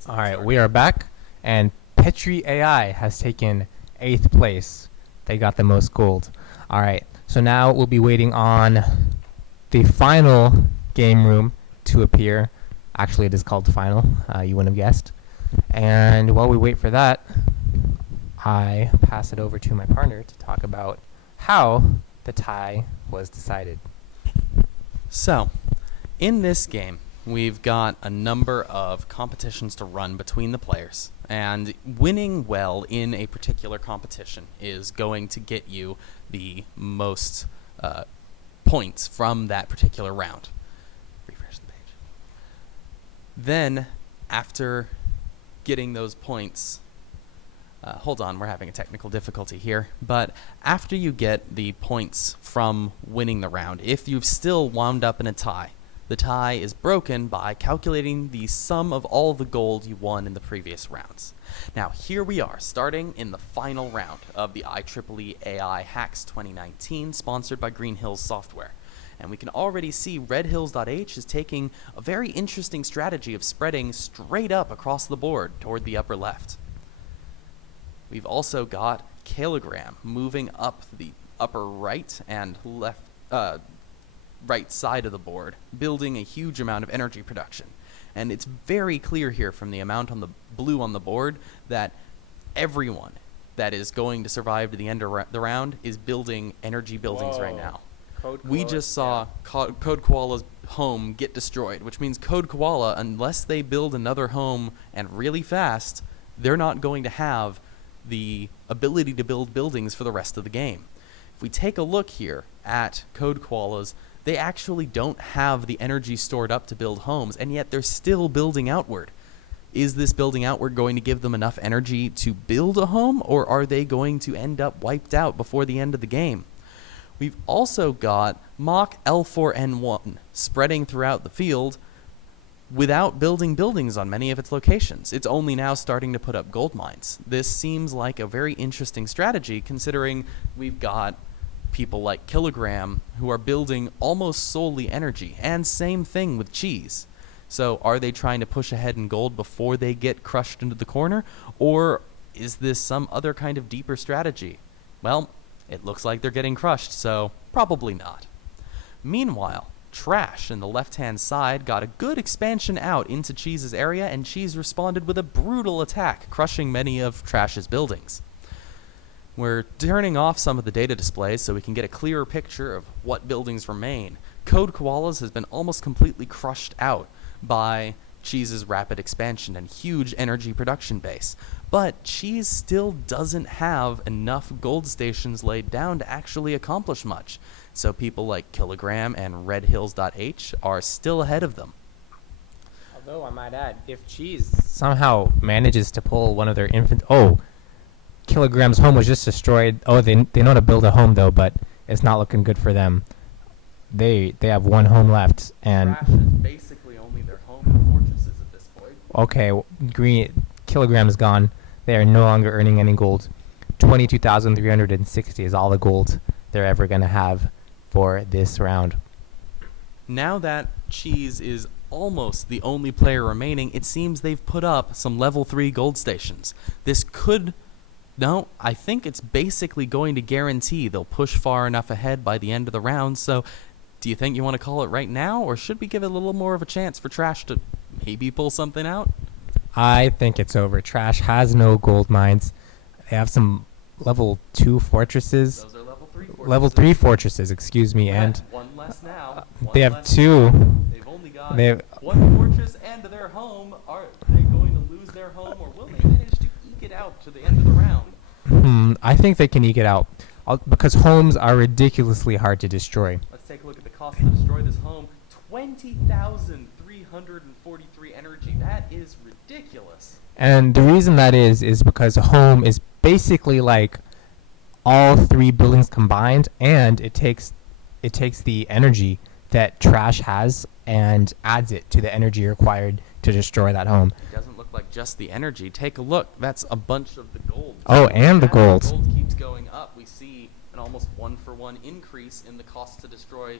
All right, we are back, and Petri AI has taken 8th place. They got the most gold. All right, so now we'll be waiting on the final game room to appear. Actually, it is called the final. You wouldn't have guessed. And while we wait for that, I pass it over to my partner to talk about how the tie was decided. So, in this game, we've got a number of competitions to run between the players, and winning well in a particular competition is going to get you the most points from that particular round. Refresh the page. Then, after getting those points, hold on, we're having a technical difficulty here, but after you get the points from winning the round, if you've still wound up in a tie, the tie is broken by calculating the sum of all the gold you won in the previous rounds. Now, here we are, starting in the final round of the IEEE AI Hacks 2019, sponsored by Green Hills Software. And we can already see RedHills.h is taking a very interesting strategy of spreading straight up across the board toward the upper left. We've also got Kilogram moving up the upper right and left, right side of the board, building a huge amount of energy production. And it's very clear here from the amount on the blue on the board that everyone that is going to survive to the end of the round is building energy buildings right now. Code we Koala, just saw Code Koala's home get destroyed, which means Code Koala, unless they build another home and really fast, they're not going to have the ability to build buildings for the rest of the game. If we take a look here at Code Koalas, they actually don't have the energy stored up to build homes, and yet they're still building outward. Is this building outward going to give them enough energy to build a home, or are they going to end up wiped out before the end of the game? We've also got Mach L4N1 spreading throughout the field without building buildings on many of its locations. It's only now starting to put up gold mines. This seems like a very interesting strategy, considering we've got people like Kilogram who are building almost solely energy, and same thing with Cheese. So are they trying to push ahead in gold before they get crushed into the corner, or is this some other kind of deeper strategy? Well, it looks like they're getting crushed, so probably not. Meanwhile, Trash in the left-hand side got a good expansion out into Cheese's area, and Cheese responded with a brutal attack, crushing many of Trash's buildings. We're turning off some of the data displays so we can get a clearer picture of what buildings remain. Code Koalas has been almost completely crushed out by Cheese's rapid expansion and huge energy production base. But Cheese still doesn't have enough gold stations laid down to actually accomplish much. So people like Kilogram and RedHills.h are still ahead of them. Although I might add, if Cheese somehow manages to pull one of their infant... Oh, Kilogram's home was just destroyed. Oh, they know how to build a home, though, but it's not looking good for them. They have one home left, and... Trash is basically only their home and fortresses at this point. Okay, Kilogram is gone. They are no longer earning any gold. 22,360 is all the gold they're ever going to have for this round. Now that Cheese is almost the only player remaining, it seems they've put up some level 3 gold stations. This could... No, I think it's basically going to guarantee they'll push far enough ahead by the end of the round, so do you think you want to call it right now, or should we give it a little more of a chance for Trash to maybe pull something out? I think it's over. Trash has no gold mines. They have some level 2 fortresses. Those are level 3 fortresses. Level 3 fortresses, excuse me, and one less now. they have 2. They've only got They have, one fortress and their home. Are they going to lose their home, or will they manage to eke it out to the end of the round? I think they can eke it out, because homes are ridiculously hard to destroy. Let's take a look at the cost to destroy this home. 20,343 energy. That is ridiculous. And the reason that is because a home is basically like all 3 buildings combined, and it takes the energy that Trash has and adds it to the energy required to destroy that home. It doesn't look like just the energy. Take a look. That's a bunch of the gold. Oh, and the gold. Gold keeps going up. We see an almost 1-for-1 increase in the cost to destroy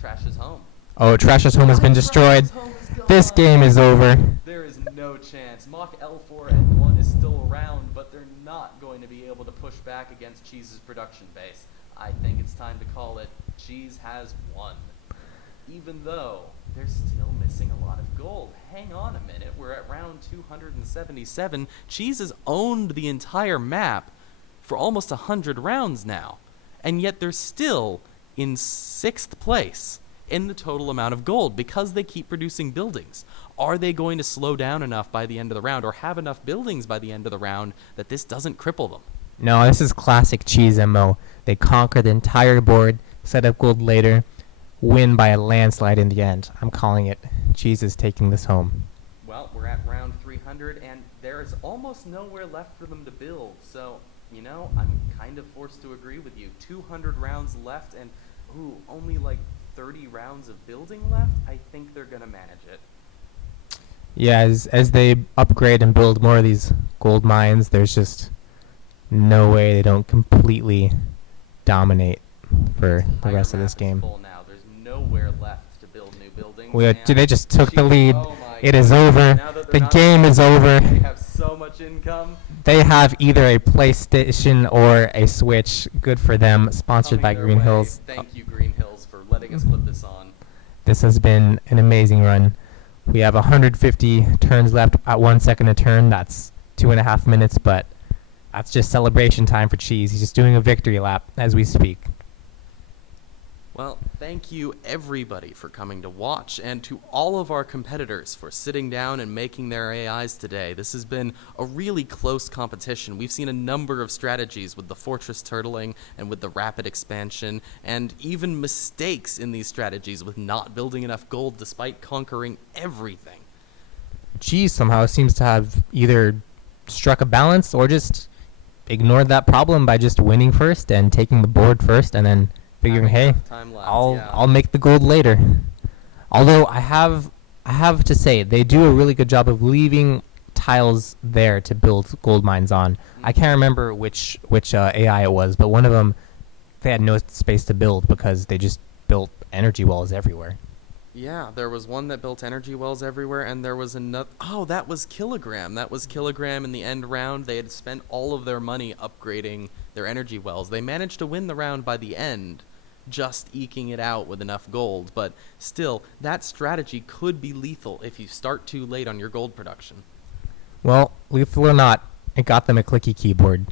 Trash's home. Oh, Trash's home has been destroyed. Trash's home is gone. This game is over. There is no chance. Mach L4N1 is still around, but they're not going to be able to push back against Cheese's production base. I think it's time to call it Cheese has won. Even though they're still missing a lot of gold. Hang on a minute. We're at round 277. Cheese has owned the entire map for almost 100 rounds now. And yet they're still in 6th place in the total amount of gold because they keep producing buildings. Are they going to slow down enough by the end of the round, or have enough buildings by the end of the round that this doesn't cripple them? No, this is classic Cheese MO. They conquer the entire board, set up gold later, win by a landslide in the end. I'm calling it. Cheese is taking this home. Well, we're at round 300, and there's almost nowhere left for them to build. So, you know, I'm kind of forced to agree with you. 200 rounds left, and only like 30 rounds of building left. I think they're going to manage it. Yeah, as they upgrade and build more of these gold mines, there's just no way they don't completely dominate for the rest of this game. Full now. There's nowhere left to build new buildings. They just took the lead. Oh my It is God. over. Now that they're The not game is over. They have so much income. They have either a PlayStation or a Switch. Good for them. Sponsored by Coming their Green way. Hills. Thank you, Green Hills, for letting us put this on. This has been an amazing run. We have 150 turns left at 1 second a turn. That's 2.5 minutes, but that's just celebration time for Cheese. He's just doing a victory lap as we speak. Well, thank you everybody for coming to watch, and to all of our competitors for sitting down and making their AIs today. This has been a really close competition. We've seen a number of strategies with the fortress turtling and with the rapid expansion, and even mistakes in these strategies with not building enough gold despite conquering everything. Cheese somehow seems to have either struck a balance or just ignored that problem by just winning first and taking the board first and then figuring, hey, Time left, I'll make the gold later. Although I have to say they do a really good job of leaving tiles there to build gold mines on. I can't remember which AI it was, but one of them they had no space to build because they just built energy wells everywhere. Yeah, there was one that built energy wells everywhere, and there was another. Oh, that was Kilogram. That was Kilogram in the end round. They had spent all of their money upgrading their energy wells. They managed to win the round by the end, just eking it out with enough gold. But still, that strategy could be lethal if you start too late on your gold production. Well, lethal or not, it got them a clicky keyboard.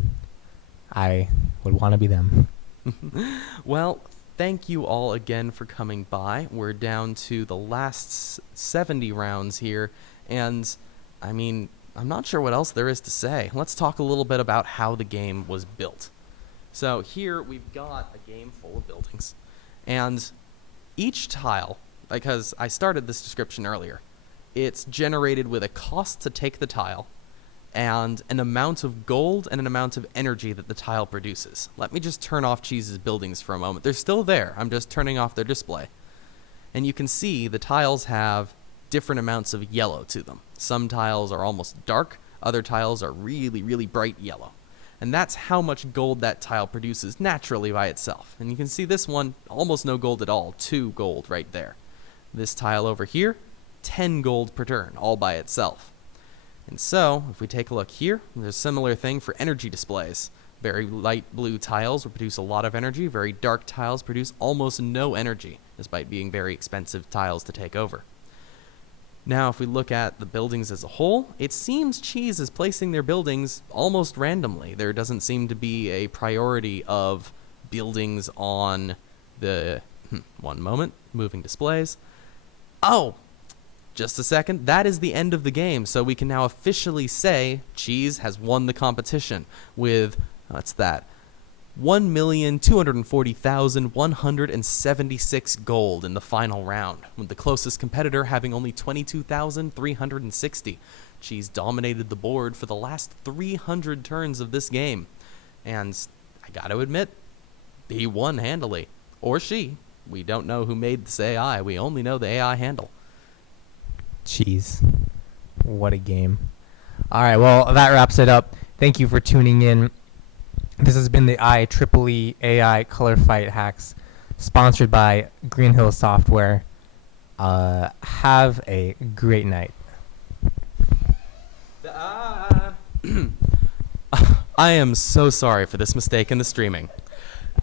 I would want to be them. Well, thank you all again for coming by. We're down to the last 70 rounds here, and I mean, I'm not sure what else there is to say. Let's talk a little bit about how the game was built. So here we've got a game full of buildings, and each tile, because I started this description earlier, it's generated with a cost to take the tile, and an amount of gold and an amount of energy that the tile produces. Let me just turn off Cheese's buildings for a moment. They're still there. I'm just turning off their display. And you can see the tiles have different amounts of yellow to them. Some tiles are almost dark. Other tiles are really, really bright yellow. And that's how much gold that tile produces naturally by itself. And you can see this one, almost no gold at all. 2 gold right there. This tile over here, 10 gold per turn, all by itself. And so, if we take a look here, there's a similar thing for energy displays. Very light blue tiles will produce a lot of energy. Very dark tiles produce almost no energy, despite being very expensive tiles to take over. Now, if we look at the buildings as a whole, it seems Cheese is placing their buildings almost randomly. There doesn't seem to be a priority of buildings on the... one moment, moving displays. Oh! Just a second, that is the end of the game, so we can now officially say Cheese has won the competition with, what's that, 1,240,176 gold in the final round, with the closest competitor having only 22,360. Cheese dominated the board for the last 300 turns of this game, and I gotta admit, he won handily. Or she. We don't know who made this AI, we only know the AI handle. Jeez. What a game. Alright, well, that wraps it up. Thank you for tuning in. This has been the IEEE AI Color Fight Hacks, sponsored by Green Hill Software. Have a great night. I am so sorry for this mistake in the streaming.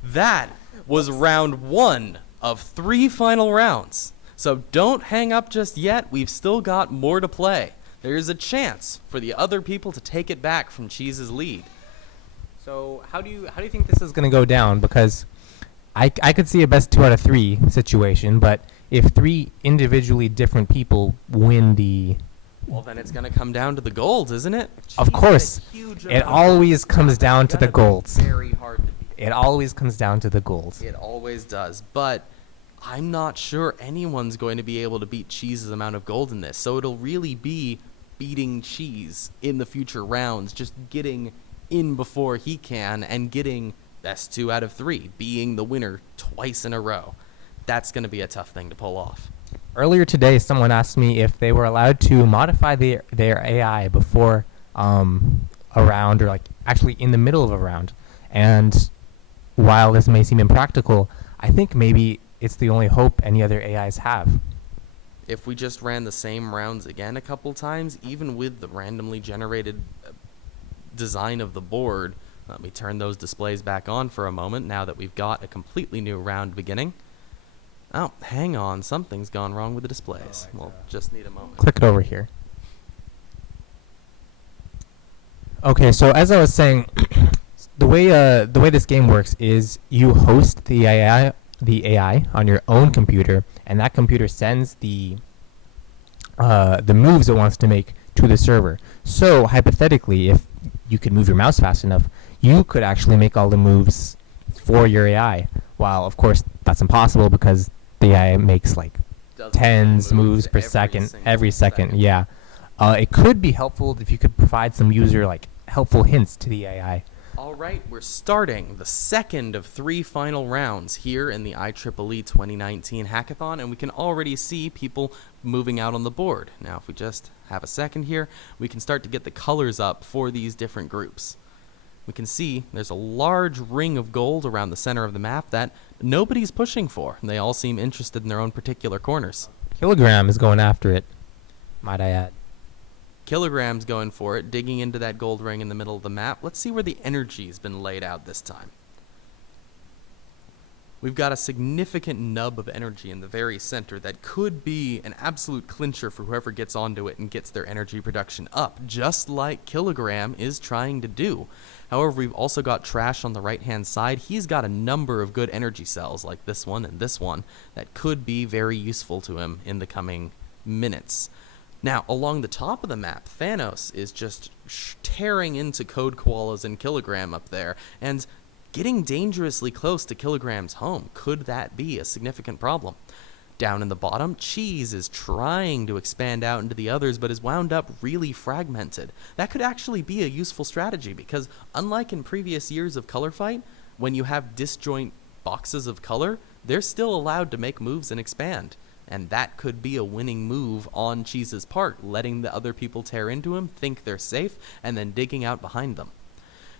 That was round 1 of 3 final rounds. So don't hang up just yet. We've still got more to play. There is a chance for the other people to take it back from Cheese's lead. So how do you think this is going to go down? Because I could see a best 2 out of 3 situation, but if 3 individually different people win the... Well, then it's going to come down to the golds, isn't it? Of course. It always comes down to the golds. Very hard to beat. It always comes down to the golds. It always does. But I'm not sure anyone's going to be able to beat Cheese's amount of gold in this. So it'll really be beating Cheese in the future rounds, just getting in before he can and getting best 2 out of 3, being the winner twice in a row. That's going to be a tough thing to pull off. Earlier today, someone asked me if they were allowed to modify their AI before a round, or like actually in the middle of a round. And while this may seem impractical, I think maybe it's the only hope any other AIs have. If we just ran the same rounds again a couple times, even with the randomly generated design of the board, let me turn those displays back on for a moment now that we've got a completely new round beginning. Oh, hang on, something's gone wrong with the displays. We'll just need a moment. Click it over here. Okay, so as I was saying, the way this game works is you host the AI the AI on your own computer, and that computer sends the moves it wants to make to the server. So hypothetically, if you could move your mouse fast enough, you could actually make all the moves for your AI. While of course that's impossible because the AI makes like Doesn't tens moves per every second single every second. Yeah, it could be helpful if you could provide some user like helpful hints to the AI. All right, we're starting the second of 3 final rounds here in the IEEE 2019 hackathon, and we can already see people moving out on the board. Now, if we just have a second here, we can start to get the colors up for these different groups. We can see there's a large ring of gold around the center of the map that nobody's pushing for. They all seem interested in their own particular corners. Kilogram is going after it, might I add. Kilogram's going for it, digging into that gold ring in the middle of the map. Let's see where the energy's been laid out this time. We've got a significant nub of energy in the very center that could be an absolute clincher for whoever gets onto it and gets their energy production up, just like Kilogram is trying to do. However, we've also got Trash on the right-hand side. He's got a number of good energy cells, like this one and this one, that could be very useful to him in the coming minutes. Now, along the top of the map, Thanos is just tearing into Code Koalas and Kilogram up there, and getting dangerously close to Kilogram's home. Could that be a significant problem? Down in the bottom, Cheese is trying to expand out into the others, but is wound up really fragmented. That could actually be a useful strategy, because unlike in previous years of Color Fight, when you have disjoint boxes of color, they're still allowed to make moves and expand. And that could be a winning move on Cheese's part, letting the other people tear into him, think they're safe, and then digging out behind them.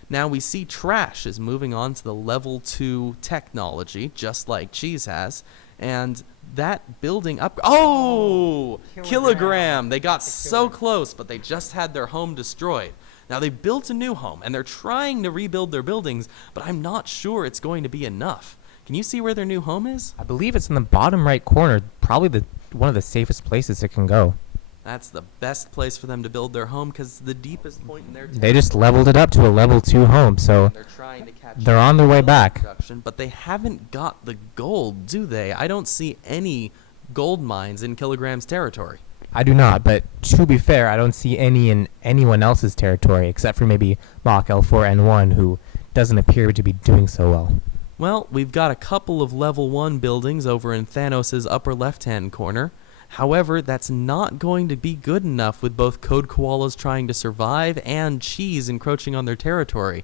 Now we see Trash is moving on to the level 2 technology, just like Cheese has, and that building up... Oh! Kilogram! They got so close, but they just had their home destroyed. Now they built a new home, and they're trying to rebuild their buildings, but I'm not sure it's going to be enough. Can you see where their new home is? I believe it's in the bottom right corner, probably one of the safest places it can go. That's the best place for them to build their home, because it's the deepest point in their town. They just leveled it up to a level 2 home, so They're trying to catch they're up on their to way gold back. production, but they haven't got the gold, do they? I don't see any gold mines in Kilogram's territory. I do not, but to be fair, I don't see any in anyone else's territory, except for maybe Mach L4N1, who doesn't appear to be doing so well. Well, we've got a couple of level 1 buildings over in Thanos' upper left-hand corner. However, that's not going to be good enough with both Code Koalas trying to survive and Cheese encroaching on their territory.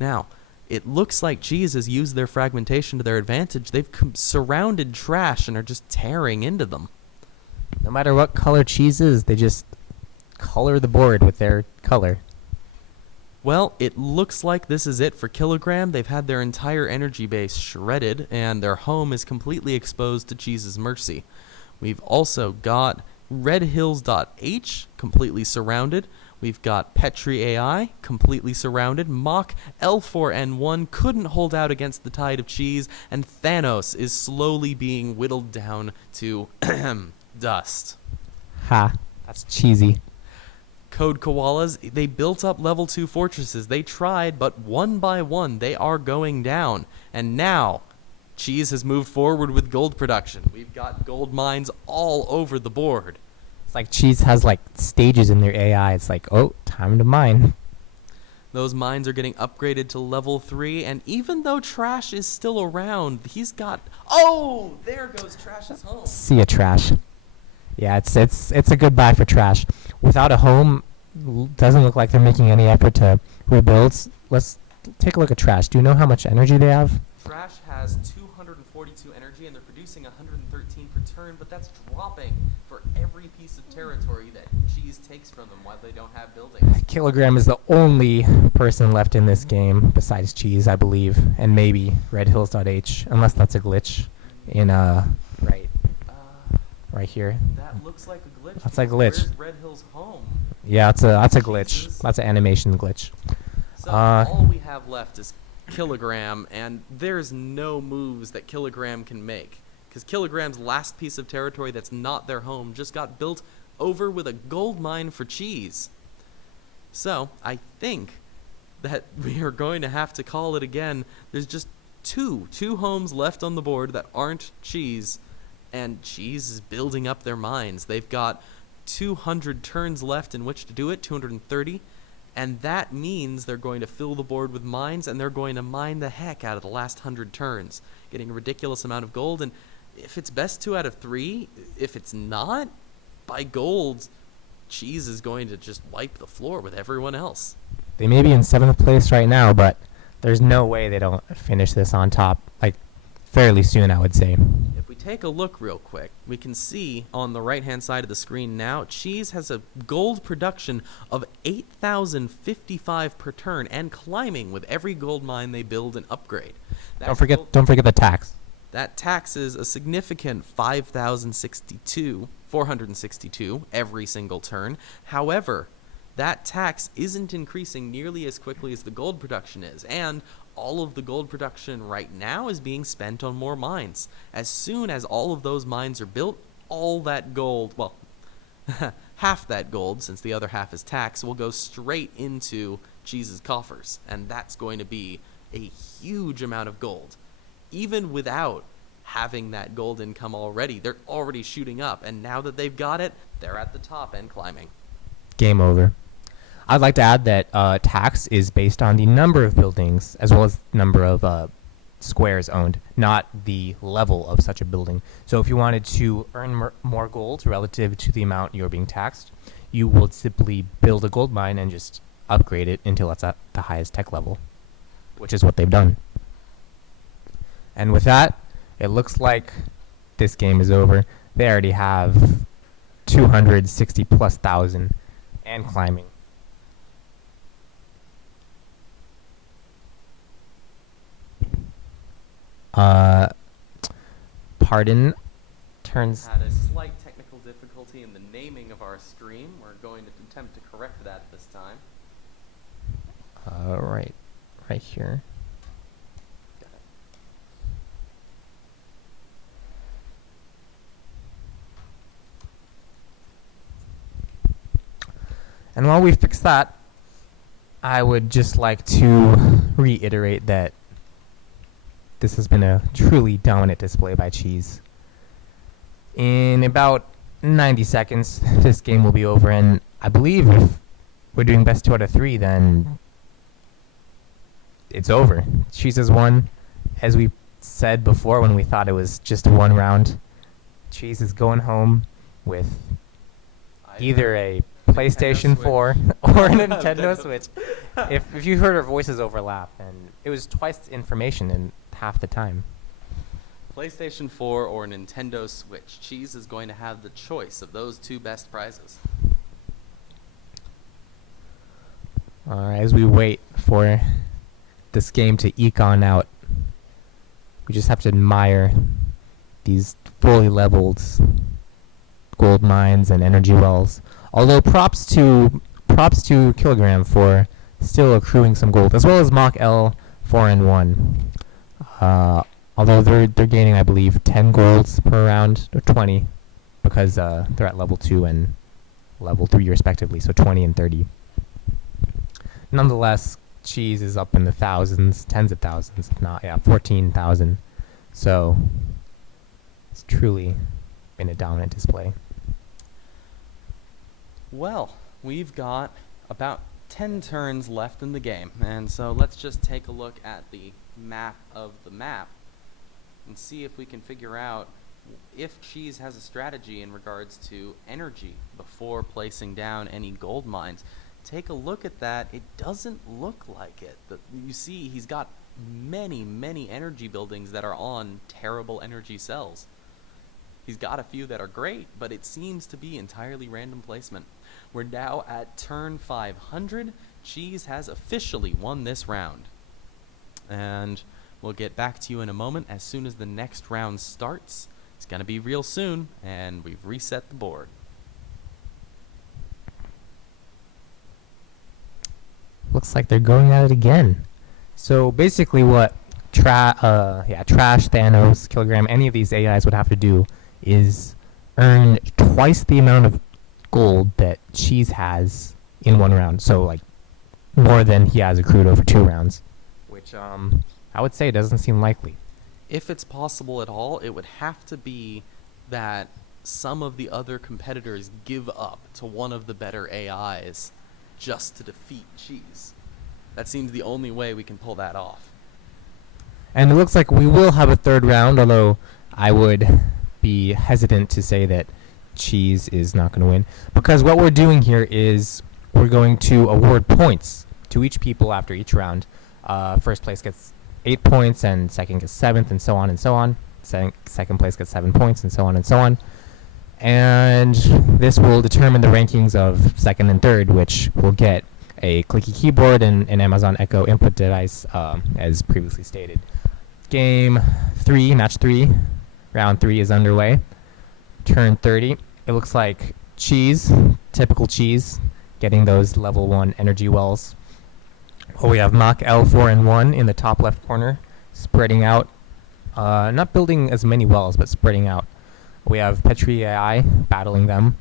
Now, it looks like Cheese has used their fragmentation to their advantage. They've surrounded Trash and are just tearing into them. No matter what color Cheese is, they just color the board with their color. Well, it looks like this is it for Kilogram. They've had their entire energy base shredded, and their home is completely exposed to Cheese's mercy. We've also got redhills.h completely surrounded. We've got Petri AI completely surrounded. Mach L4N1 couldn't hold out against the tide of Cheese, and Thanos is slowly being whittled down to dust. Ha, that's cheesy. Code Koalas, they built up level 2 fortresses. They tried, but one by one they are going down. And now Cheese has moved forward with gold production. We've got gold mines all over the board. It's like Cheese has like stages in their AI. It's like, oh, time to mine. Those mines are getting upgraded to level 3, and even though Trash is still around, he's got... Oh! There goes Trash's home. See ya, Trash. Yeah, it's a goodbye for Trash. Without a home, doesn't look like they're making any effort to rebuild. Let's take a look at Trash. Do you know how much energy they have? Trash has 242 energy, and they're producing 113 per turn, but that's dropping for every piece of territory that Cheese takes from them while they don't have buildings. Kilogram is the only person left in this game besides Cheese, I believe, and maybe redhills.h, unless that's a glitch in right here. That looks like a glitch. That's a glitch. Where's Red Hill's home? Yeah, that's a glitch. Jesus. That's an animation glitch. So all we have left is Kilogram, and there's no moves that Kilogram can make, because Kilogram's last piece of territory that's not their home just got built over with a gold mine for Cheese. So I think that we are going to have to call it again. There's just two homes left on the board that aren't Cheese, and Cheese is building up their mines. They've got 200 turns left in which to do it, 230, and that means they're going to fill the board with mines, and they're going to mine the heck out of the last 100 turns, getting a ridiculous amount of gold. And if it's best 2 out of 3, if it's not, by gold, Cheese is going to just wipe the floor with everyone else. They may be in 7th place right now, but there's no way they don't finish this on top, like, fairly soon, I would say. If we take a look real quick, we can see on the right-hand side of the screen now, Cheese has a gold production of 8,055 per turn and climbing with every gold mine they build and upgrade. Don't forget the tax. That taxes a significant 462 every single turn. However, that tax isn't increasing nearly as quickly as the gold production is, and all of the gold production right now is being spent on more mines. As soon as all of those mines are built, all that gold, well, half that gold, since the other half is tax, will go straight into Cheese's coffers, and that's going to be a huge amount of gold. Even without having that gold income already, they're already shooting up, and now that they've got it, they're at the top and climbing. Game over. I'd like to add that tax is based on the number of buildings as well as number of squares owned, not the level of such a building. So if you wanted to earn more gold relative to the amount you're being taxed, you would simply build a gold mine and just upgrade it until it's at the highest tech level, which is what they've done. And with that, it looks like this game is over. They already have 260 plus thousand and climbing. Pardon. Turns. Had a slight technical difficulty in the naming of our stream. We're going to attempt to correct that this time. Right here. Got it. And while we fix that, I would just like to reiterate that this has been a truly dominant display by Cheese. In about 90 seconds, this game will be over, and I believe if we're doing best 2 out of 3, then it's over. Cheese has won. As we said before when we thought it was just 1 round, Cheese is going home with either a PlayStation 4 or a Nintendo Switch. If you heard our voices overlap, and it was twice the information in half the time. PlayStation 4 or Nintendo Switch. Cheese is going to have the choice of those 2 best prizes. Alright, as we wait for this game to eke on out, we just have to admire these fully leveled gold mines and energy wells. Although props to Kilogram for still accruing some gold, as well as Mach L 4 and 1. Although they're gaining, I believe, 10 golds per round, or 20, because they're at level 2 and level 3 respectively, so 20 and 30. Nonetheless, Cheese is up in the thousands, tens of thousands, if not, 14,000. So it's truly been a dominant display. Well, we've got about 10 turns left in the game, and so let's just take a look at the map of the map and see if we can figure out if Cheese has a strategy in regards to energy before placing down any gold mines. Take a look at that. It doesn't look like it. You see he's got many energy buildings that are on terrible energy cells. He's got a few that are great, but it seems to be entirely random placement. We're now at turn 500. Cheese has officially won this round. And we'll get back to you in a moment as soon as the next round starts. It's going to be real soon, and we've reset the board. Looks like they're going at it again. So basically what Trash, Thanos, Kilogram, any of these AIs would have to do is earn twice the amount of gold that Cheese has in 1 round. So like more than he has accrued over 2 rounds. Which I would say it doesn't seem likely. If it's possible at all, it would have to be that some of the other competitors give up to one of the better AIs just to defeat Cheese. That seems the only way we can pull that off. And it looks like we will have a third round, although I would be hesitant to say that Cheese is not going to win. Because what we're doing here is we're going to award points to each people after each round. First place gets 8 points, and second gets 7th, and so on and so on. Second place gets 7 points, and so on and so on. And this will determine the rankings of second and third, which will get a clicky keyboard and an Amazon Echo input device, as previously stated. Game 3, match 3, round 3 is underway. Turn 30. It looks like Cheese, typical Cheese, getting those level 1 energy wells. Oh, we have Mach L4 and 1 in the top left corner, spreading out. Not building as many wells, but spreading out. We have Petri AI battling them.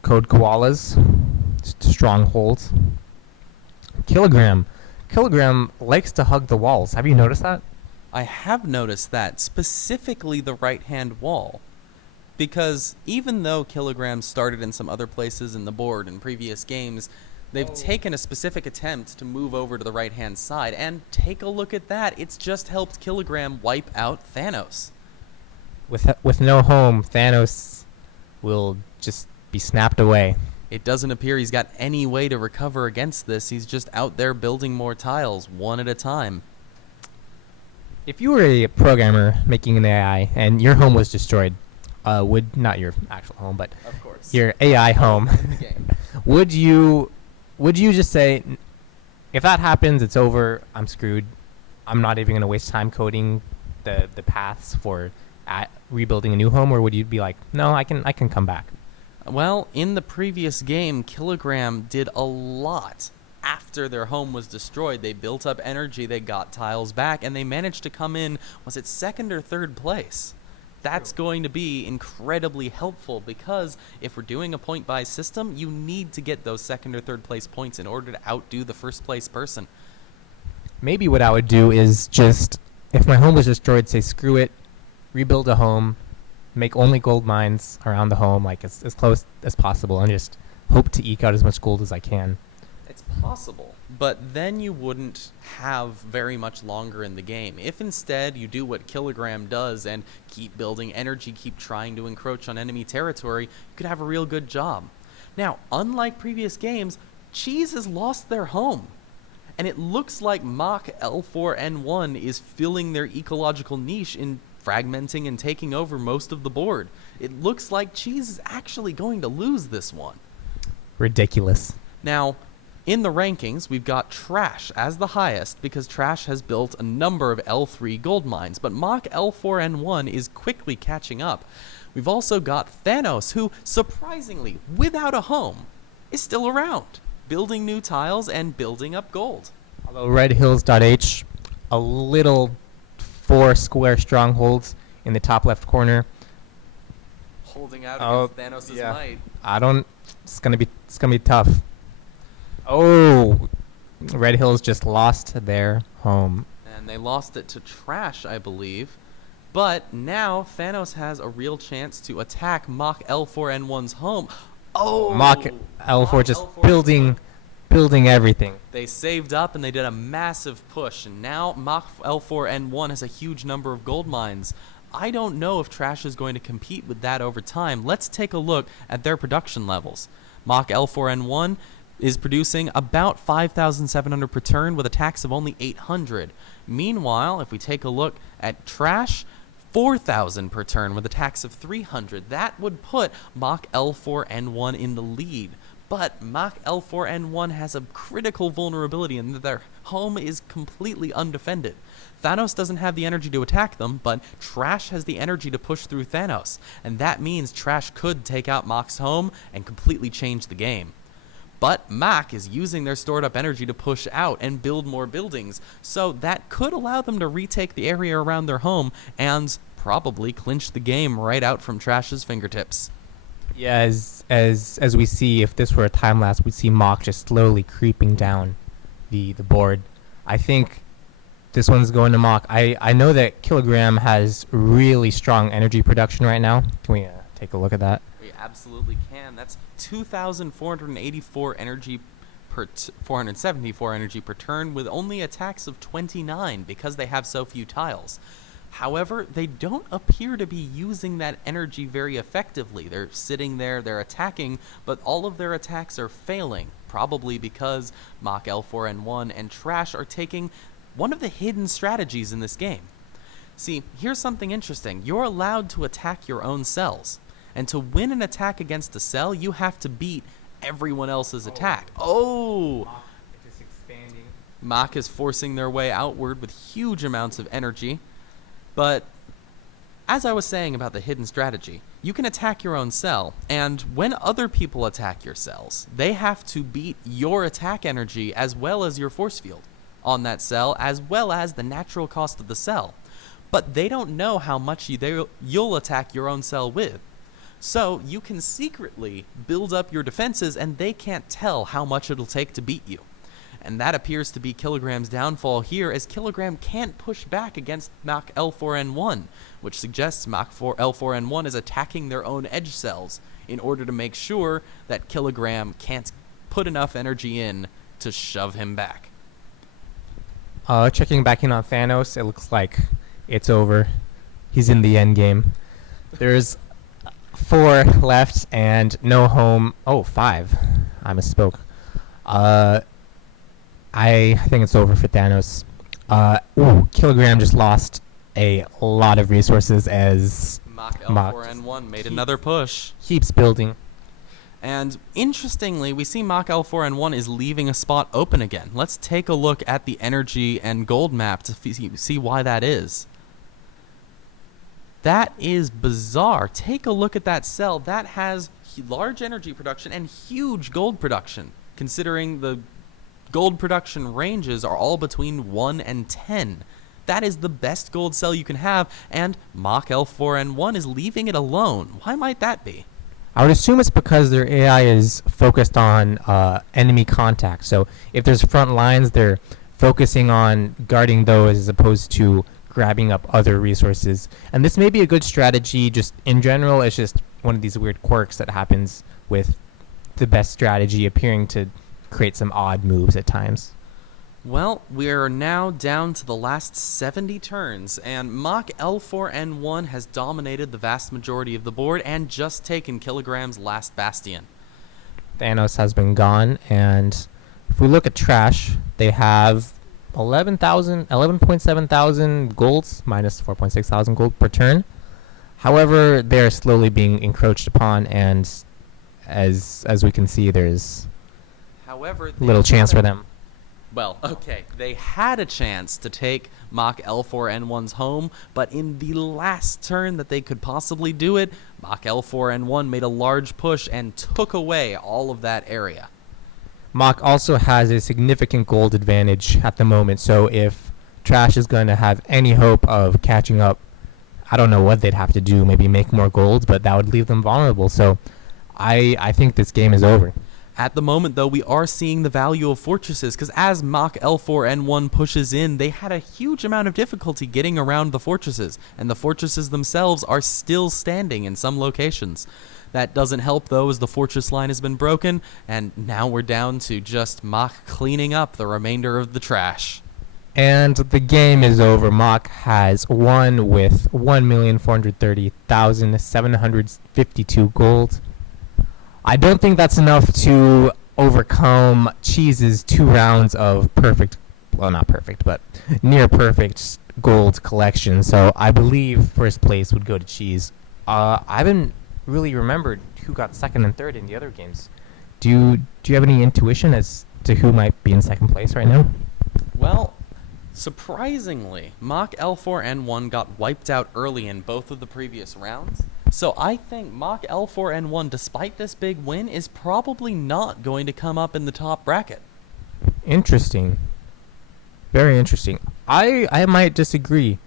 Code Koalas, strongholds. Kilogram likes to hug the walls. Have you noticed that? I have noticed that, specifically the right-hand wall. Because even though Kilogram started in some other places in the board in previous games, they've taken a specific attempt to move over to the right-hand side, and take a look at that. It's just helped Kilogram wipe out Thanos. With no home, Thanos will just be snapped away. It doesn't appear he's got any way to recover against this. He's just out there building more tiles, one at a time. If you were a programmer making an AI and your home was destroyed, not your actual home, but Of course. your AI home, In the game. would you just say, if that happens, it's over, I'm screwed, I'm not even going to waste time coding the paths for rebuilding a new home, or would you be like, no, I can come back? Well, in the previous game, Kilogram did a lot. After their home was destroyed, they built up energy, they got tiles back, and they managed to come in, was it second or third place? That's going to be incredibly helpful, because if we're doing a point-buy system, you need to get those second or third place points in order to outdo the first place person. Maybe what I would do is just, if my home was destroyed, say screw it, rebuild a home, make only gold mines around the home, like as close as possible, and just hope to eke out as much gold as I can. It's possible, but then you wouldn't have very much longer in the game. If instead you do what Kilogram does and keep building energy, keep trying to encroach on enemy territory, you could have a real good job. Now, unlike previous games, Cheese has lost their home. And it looks like Mach L4N1 is filling their ecological niche in fragmenting and taking over most of the board. It looks like Cheese is actually going to lose this one. Ridiculous. Now, in the rankings, we've got Trash as the highest because Trash has built a number of L3 gold mines, but Mach L4N1 is quickly catching up. We've also got Thanos, who, surprisingly, without a home, is still around, building new tiles and building up gold. Although redhills.h, a little 4 square strongholds in the top left corner. Holding out against Thanos' might. It's gonna be tough. Oh, Red Hills just lost their home. And they lost it to Trash, I believe. But now Thanos has a real chance to attack Mach L4N1's home. Oh! Mach L4 just building everything. They saved up and they did a massive push. And now Mach L4N1 has a huge number of gold mines. I don't know if Trash is going to compete with that over time. Let's take a look at their production levels. Mach L4N1 is producing about 5,700 per turn with a tax of only 800. Meanwhile, if we take a look at Trash, 4,000 per turn with a tax of 300. That would put Mach L4N1 in the lead. But Mach L4N1 has a critical vulnerability in that their home is completely undefended. Thanos doesn't have the energy to attack them, but Trash has the energy to push through Thanos. And that means Trash could take out Mach's home and completely change the game. But Mach is using their stored up energy to push out and build more buildings, so that could allow them to retake the area around their home and probably clinch the game right out from Trash's fingertips. Yeah, as we see, if this were a time lapse, we'd see Mach just slowly creeping down the board. I think This one's going to Mock. I know that Kilogram has really strong energy production right now. Can we take a look at that? We absolutely can. That's 2,484 energy per 474 energy per turn with only attacks of 29 because they have so few tiles. However, they don't appear to be using that energy very effectively. They're sitting there, they're attacking, but all of their attacks are failing, probably because Mach L4N1 and Trash are taking one of the hidden strategies in this game. See, here's something interesting. You're allowed to attack your own cells, and to win an attack against a cell, you have to beat everyone else's attack. Oh! Mock is just expanding. Mach is forcing their way outward with huge amounts of energy. But as I was saying about the hidden strategy, you can attack your own cell, and when other people attack your cells, they have to beat your attack energy as well as your force field on that cell, as well as the natural cost of the cell. But they don't know how much you'll attack your own cell with. So you can secretly build up your defenses, and they can't tell how much it'll take to beat you. And that appears to be Kilogram's downfall here, as Kilogram can't push back against Mach L4N1, which suggests Mach L4N1 is attacking their own edge cells in order to make sure that Kilogram can't put enough energy in to shove him back. Checking back in on Thanos, it looks like it's over. He's in the end game. There's 4 left and no home. Oh, 5. I misspoke. I think it's over for Thanos. Kilogram just lost a lot of resources as Mach Mach L4N1 made another push. keeps building. And interestingly, we see Mach L4N1 is leaving a spot open again. Let's take a look at the energy and gold map to see why that is. That is bizarre. Take a look at that cell. That has large energy production and huge gold production, considering the gold production ranges are all between 1 and 10. That is the best gold cell you can have, and Mach L4N1 is leaving it alone. Why might that be? I would assume it's because their AI is focused on enemy contact. So if there's front lines, they're focusing on guarding those as opposed to grabbing up other resources. And this may be a good strategy just in general. It's just one of these weird quirks that happens with the best strategy appearing to create some odd moves at times. Well, we're now down to the last 70 turns, and Mach L4N1 has dominated the vast majority of the board and just taken Kilogram's last bastion. Thanos has been gone, and if we look at Trash, they have 11.7 thousand golds, minus 4.6 thousand gold per turn. However, they're slowly being encroached upon, and as we can see, there's However, little chance for them. Well, okay, they had a chance to take Mach L4N1's home, but in the last turn that they could possibly do it, Mach L4N1 made a large push and took away all of that area. Mach also has a significant gold advantage at the moment, so if Trash is going to have any hope of catching up, I don't know what they'd have to do, maybe make more golds, but that would leave them vulnerable, so I think this game is over. At the moment, though, we are seeing the value of fortresses, because as Mach L4N1 pushes in, they had a huge amount of difficulty getting around the fortresses, and the fortresses themselves are still standing in some locations. That doesn't help, though, as the fortress line has been broken, and now we're down to just Mach cleaning up the remainder of the trash. And the game is over. Mach has won with 1,430,752 gold. I don't think that's enough to overcome Cheese's 2 rounds of perfect, well, not perfect, but near perfect gold collection. So I believe first place would go to Cheese. I haven't really remembered who got second and third in the other games. Do you have any intuition as to who might be in second place right now? Well, surprisingly, Mach L4N1 got wiped out early in both of the previous rounds. So I think Mach L4N1, despite this big win, is probably not going to come up in the top bracket. Interesting. Very interesting. I might disagree.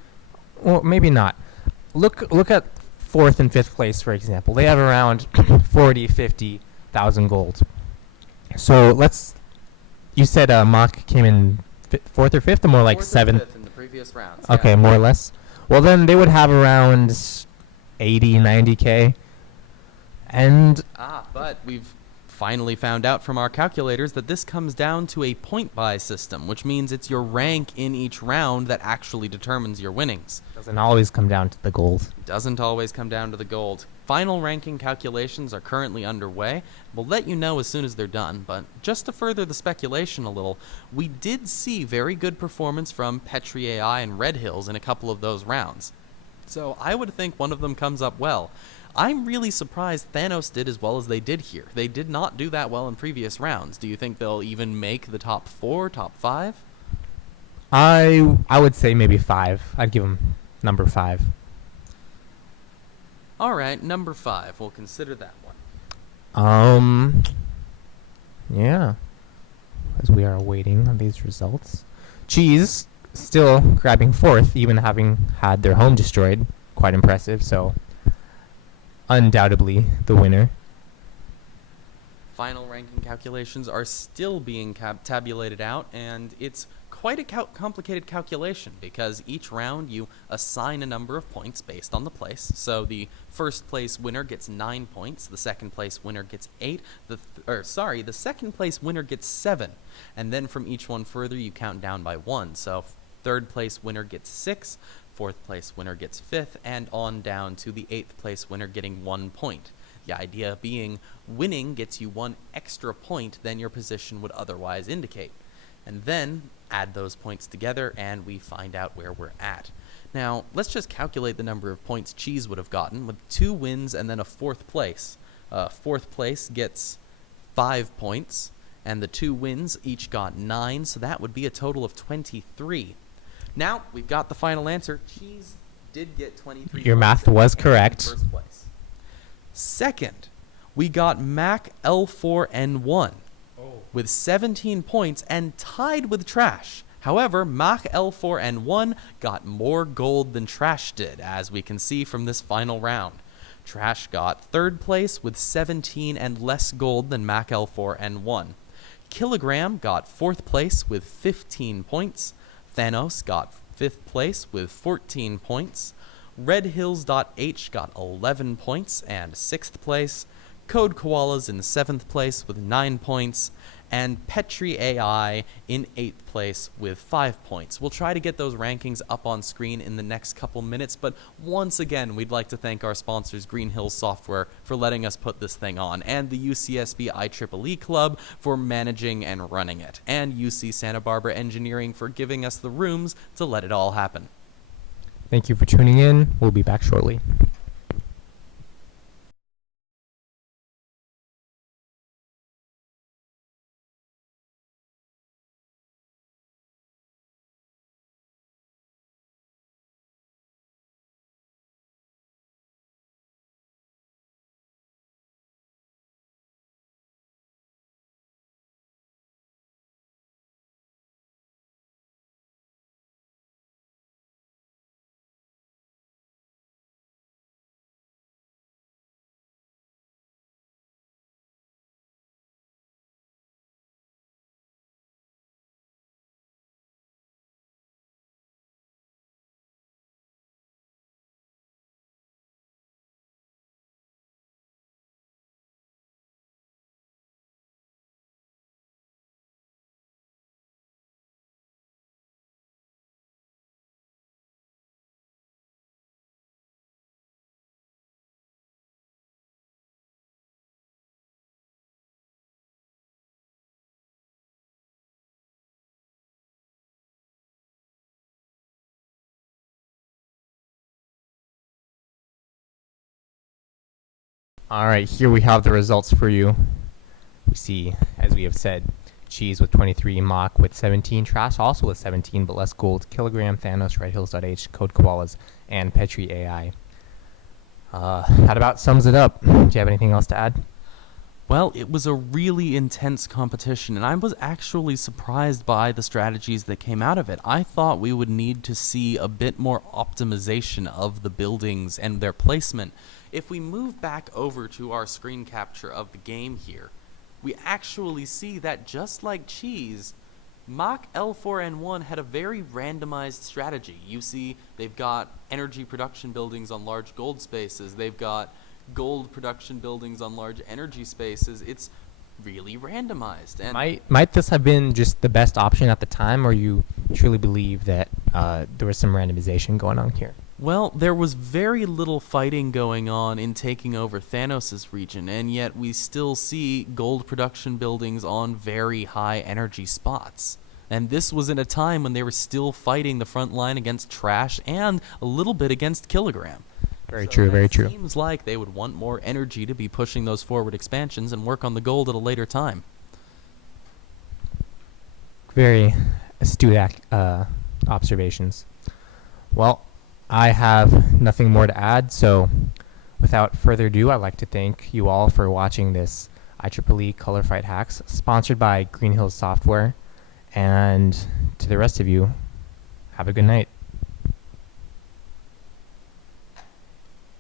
Well, maybe not. Look at 4th and 5th place, for example. They have around 50,000 gold. So you said Mach came in 4th or 5th, or more like 7th? previous rounds. Okay, yeah. more or less. Well, then they would have around 80, 90K. And But we've finally found out from our calculators that this comes down to a point buy system, which means it's your rank in each round that actually determines your winnings. doesn't always come down to the gold. It doesn't always come down to the gold. Final ranking calculations are currently underway. We'll let you know as soon as they're done, but just to further the speculation a little, we did see very good performance from Petri AI and Red Hills in a couple of those rounds. So I would think one of them comes up well. I'm really surprised Thanos did as well as they did here. They did not do that well in previous rounds. Do you think they'll even make the top 4, top 5? I would say maybe 5. I'd give them number 5. Alright, number 5. We'll consider that one. Yeah. As we are awaiting these results. Cheese still grabbing 4th, even having had their home destroyed. Quite impressive, so undoubtedly the winner. Final ranking calculations are still being tabulated out, and it's quite a complicated calculation because each round you assign a number of points based on the place. So the first place winner gets 9 points, the second place winner gets 8, the second place winner gets 7, and then from each one further you count down by 1. So third place winner gets 6, fourth place winner gets 5th, and on down to the 8th place winner getting 1 point. The idea being winning gets you 1 extra point than your position would otherwise indicate. And then add those points together and we find out where we're at. Now, let's just calculate the number of points Cheese would have gotten with 2 wins and then a 4th place. Fourth place gets 5 points, and the 2 wins each got 9, so that would be a total of 23. Now, we've got the final answer. Cheese did get 23 Your points math and was came in correct. first place. Second, we got Mac L4N1 with 17 points and tied with Trash. However, Mac L4N1 got more gold than Trash did, as we can see from this final round. Trash got 3rd place with 17 and less gold than Mac L4N1. Kilogram got 4th place with 15 points. Thanos got 5th place with 14 points. Redhills.h got 11 points and 6th place. Code Koalas in 7th place with 9 points. And Petri AI in 8th place with 5 points. We'll try to get those rankings up on screen in the next couple minutes, but once again, we'd like to thank our sponsors, Green Hills Software, for letting us put this thing on, and the UCSB IEEE Club for managing and running it, and UC Santa Barbara Engineering for giving us the rooms to let it all happen. Thank you for tuning in. We'll be back shortly. Alright, here we have the results for you. We see, as we have said, Cheese with 23, Mock with 17, Trash also with 17, but less gold, Kilogram, Thanos, Redhills.h, Code Koalas, and Petri AI. That about sums it up. Do you have anything else to add? Well, it was a really intense competition, and I was actually surprised by the strategies that came out of it. I thought we would need to see a bit more optimization of the buildings and their placement. If we move back over to our screen capture of the game here, we actually see that just like Cheese, Mach L4N1 had a very randomized strategy. You see, they've got energy production buildings on large gold spaces. They've got gold production buildings on large energy spaces. It's really randomized. And Might this have been just the best option at the time, or you truly believe that there was some randomization going on here? well, there was very little fighting going on in taking over Thanos' region, and yet we still see gold production buildings on very high energy spots. And this was in a time when they were still fighting the front line against Trash and a little bit against Kilogram. Very So true, that very true. Seems like they would want more energy to be pushing those forward expansions and work on the gold at a later time. Very astute observations. Well, I have nothing more to add, so without further ado, I'd like to thank you all for watching this IEEE Color Fight Hacks, sponsored by Green Hills Software, and to the rest of you, have a good night.